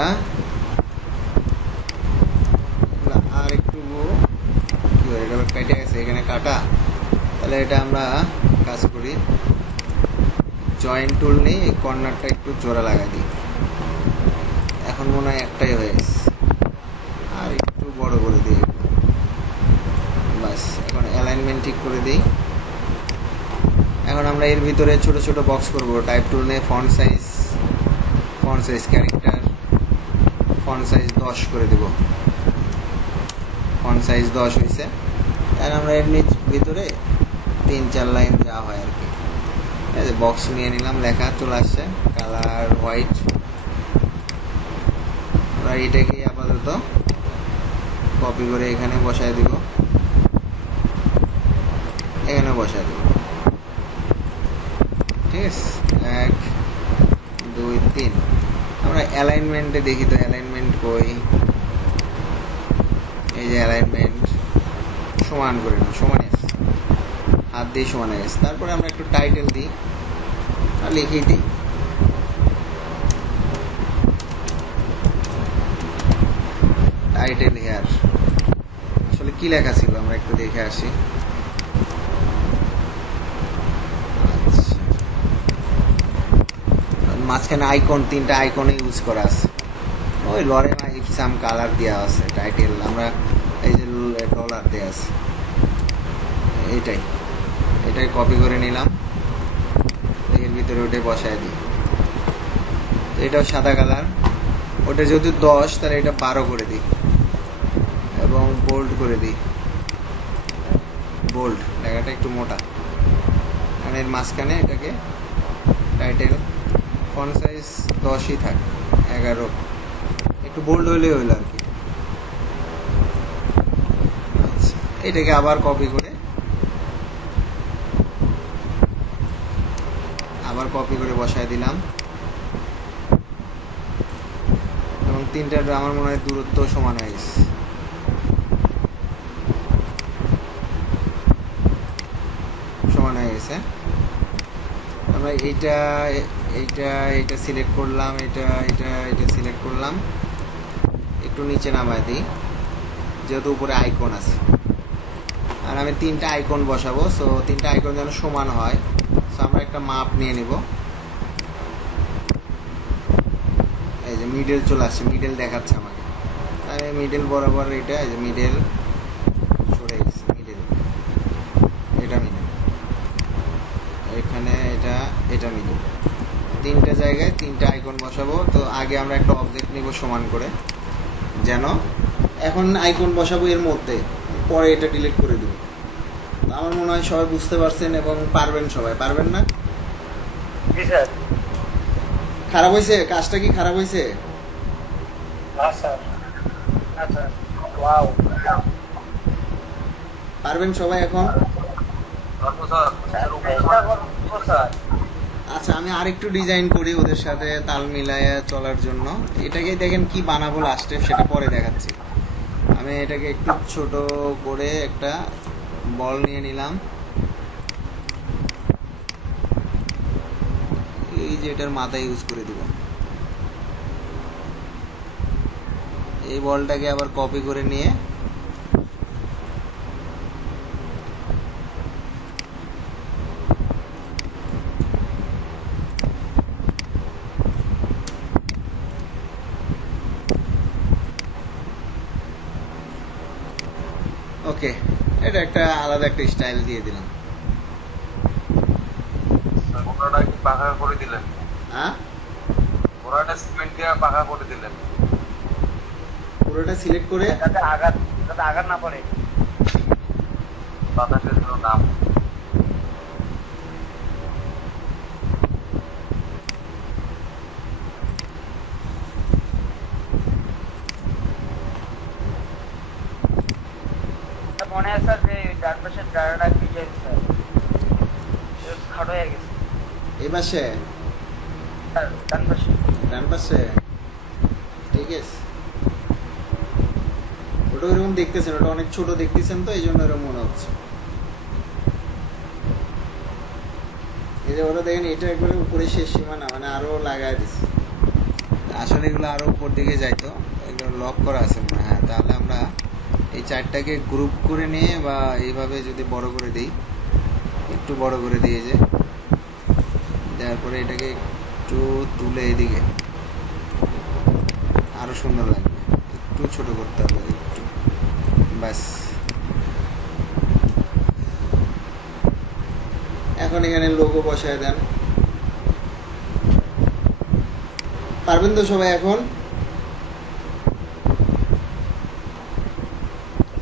আর একটু কি হয়, এটা কেটে গেছে, এখানে কাটা। তাহলে এটা আমরা কাজ করি, জয়েন্ট টুল নেই, এই কর্নারটা একটু জোড়া লাগাই দিই। এখন মনে হয় একটাই হয়ে গেছে, আর একটু বড় করে দিই, বাস। এখন অ্যালাইনমেন্ট ঠিক করে দিই। এখন আমরা এর ভিতরে ছোট ছোট বক্স করব। টাইপ টুল নিয়ে font size character, font size 10 করে দেব, ফন্ট সাইজ 10 হয়েছে। আর আমরা এর ভিতরে 3-4 লাইন যা হয় আর কি, বক্স নিয়ে নিলাম, লেখা চলে আসছে, কালার হোয়াইট। আমরা এটাকে আবার আপাতত কপি করে এখানে বসায় দিব, এখানে বসায় দিব। ঠিক আছে, 1 2 3। আমরা অ্যালাইনমেন্টে দেখি তো, অ্যালাইনমেন্ট কই? এই যে অ্যালাইনমেন্ট, সমান করে না, সমান আছে, হাত দিয়ে সমান হয়ে গেছে। তারপরে আমরা একটু টাইটেল দিই আর লিখেই দিই টাইটেল হেয়ার। আসলে কি লেখা ছিল আমরা একটু দেখে আসি। মাঝখানে আইকন, 3টা আইকনে ইউজ করা আছে, ওই লরেমা ইপসাম কালার দেওয়া আছে। টাইটেল আমরা এই যে ডলার দেওয়া আছে, এটাই কপি করে নিলাম, এর ভিতরে ওটাই বসায় দিই। এটাও সাদা কালার, ওটা যেহেতু 10 তাহলে এটা 12 করে দিই এবং বোল্ড করে দিই। বোল্ড লেখাটা একটু মোটা, কারণ এর মাঝখানে এটাকে টাইটেল ফন্ট সাইজ 10ই থাক, 11, একটু বোল্ড হইলে হইলো আর কি। আচ্ছা, এটাকে আবার কপি করে বসায় দিলাম এবং 3টার আমার মনে হয় দূরত্ব সমান হয়ে গেছে। আমরা এইটা সিলেক্ট করলাম, এটা সিলেক্ট করলাম, একটু নিচে নামায় দিই যেহেতু উপরে আইকন আছে। আর আমি 3টা আইকন বসাবো, সো 3টা আইকন যেন সমান হয়। সো আমরা একটা মাপ নিয়ে নিব, এই যে মিডল চলে আসছে, মিডল দেখাচ্ছে আমাকে, তাই মিডল বরাবর এটা, এই যে মিডল সরে গেছে, মিডল, এটা মিডল, এখানে এটা মিডল। 3টা জায়গায় 3টা আইকন বসাবো। তো আগে আমরা একটা অবজেক্ট নিব সমান করে, যেন এখন আইকন বসাবো এর মধ্যে, পরে এটা ডিলিট করে দেব। আমার মনে হয় সবাই বুঝতে পারছেন এবং পারবেন, সবাই পারবেন না? জি স্যার। খারাপ হয়েছে? কাজটা কি খারাপ হয়েছে? না স্যার। আচ্ছা, ওয়াও, পারবেন সবাই এখন? চেষ্টা করবো স্যার। আচ্ছা, আমি আরেকটু ডিজাইন করি ওদের সাথে তাল মিলায় চলার জন্য। এটাকে দেখেন কি বানাবো লাস্টে, সেটা পরে দেখাচ্ছি। আমি এটাকে একটু ছোট করে একটা বল নিয়ে নিলাম, এই যে এটার মাথা ইউজ করে দিব। এই বলটাকে আবার কপি করে নিয়ে ওকে, এটা একটা আলাদা একটা স্টাইল দিয়ে দিলাম। ওটা কি পাকা করে দিলেন? হ্যাঁ, ওটা সিমেন্ট দিয়ে পাকা করে দিলেন? পুরোটা সিলেক্ট করে যাতে আঘাত না পড়ে। বাতাসের জন্য নাম মনে হয় স্যার যে ডান পাশের ডানাটা ডিজাইন স্যার খাটো হয়ে গেছে। এই পাশে, স্যার ডান পাশে। ডান পাশে, ঠিক আছে। ওটা ওইরকম দেখতেছেন, ওটা অনেক ছোট দেখতেছেন, তো এই জন্য এরকম মনে হচ্ছে। এই যে ওটা দেখেন, এটা একবারে উপরে শেষ সীমানা, মানে আরো লাগায় দিচ্ছে। আসলে এগুলো আরো উপর দিকে যাইতো, এগুলো লক করা আছে মনে হয়। হ্যাঁ, তাহলে আমরা এই 4টাকে গ্রুপ করে নিয়ে বা এইভাবে যদি বড় করে দিই, একটু বড় করে দিয়ে যে দেওয়ার পরে এটাকে একটু তুলে এদিকে আরো সুন্দর লাগবে। একটু ছোট করতে হবে, একটু, ব্যাস। এখন এখানে লোগো বসায় দেন। পারবেন তো সবাই এখন?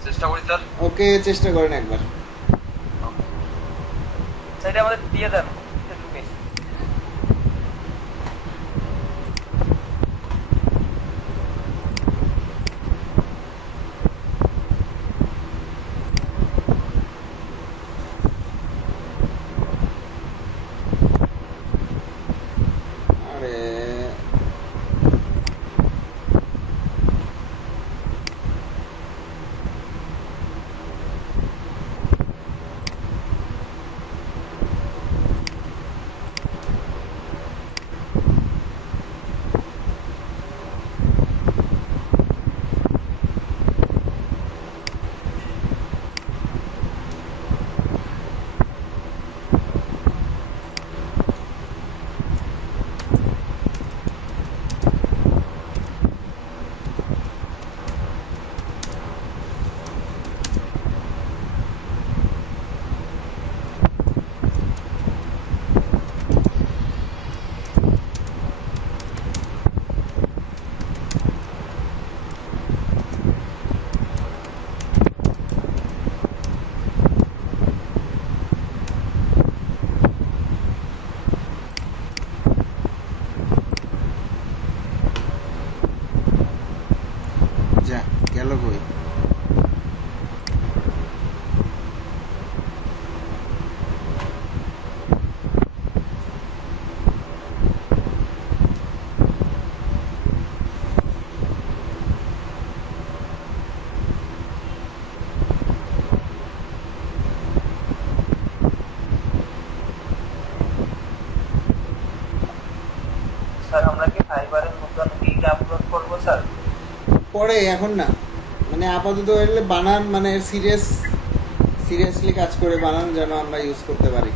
চেষ্টা করি স্যার। ওকে, চেষ্টা করেন একবার। সেটা আমাদের দিয়ে দেন ফেসবুকে। স্যার আমরা কি ফাইবারের নতুন লিঙ্ক আপলোড করবো স্যার? পরে, এখন না, মানে আপাতত এলে বানান, মানে সিরিয়াসলি কাজ করে বানান যেন আমরা ইউজ করতে পারি।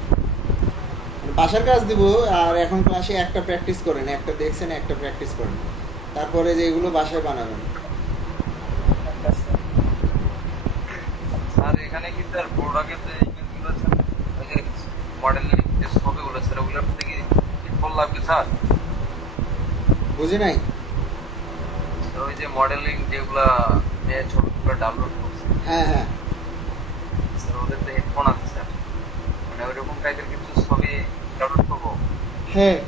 বাসার কাজ দিব, আর এখন ক্লাসে একটা প্র্যাকটিস করেন, একটা দেখছেন একটা প্র্যাকটিস করেন, তারপরে যেগুলো বাসায় বানাবেন। স্যার এখানে কি স্যার প্রোডাক্টের যে ইমেজগুলো আছে, ওই যে মডেলের যে ছবিগুলো স্যার, ওগুলোর থেকে ফল লাগবে স্যার? বুঝি নাই। স্যার ওই যে মডেলিং যেগুলা মেয়ে ছবিগুলো ডাউনলোড করছে, হ্যাঁ হ্যাঁ স্যার ওদের তো হেডফোন আছে স্যার, মানে ওইরকম টাইপের কিছু ছবি ডাউনলোড করবো। হ্যাঁ,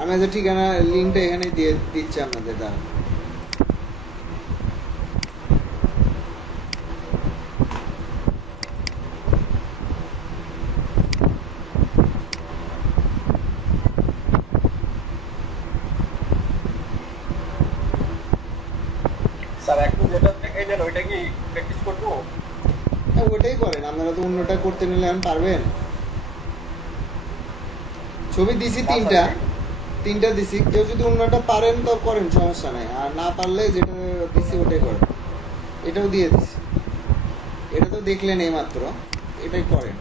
আমি যে ঠিকানা লিঙ্কটা এখানে দিয়ে দিচ্ছি আপনাদের দ্বারা। স্যার এখন যেটা দেখাইলেন ওইটা কি প্র্যাকটিস করবো? হ্যাঁ, ওটাই করেন, আপনারা তো অন্যটা করতে নিলে এখন পারবেন। ছবি দিছি তিনটা দিছি, কেউ যদি অন্যটা পারেন তো করেন, সমস্যা নাই, আর না পারলে যেটা দিছি ওটাই করেন। এটাও দিয়ে দিছি, এটা তো দেখলেন এইমাত্র, এটাই করেন।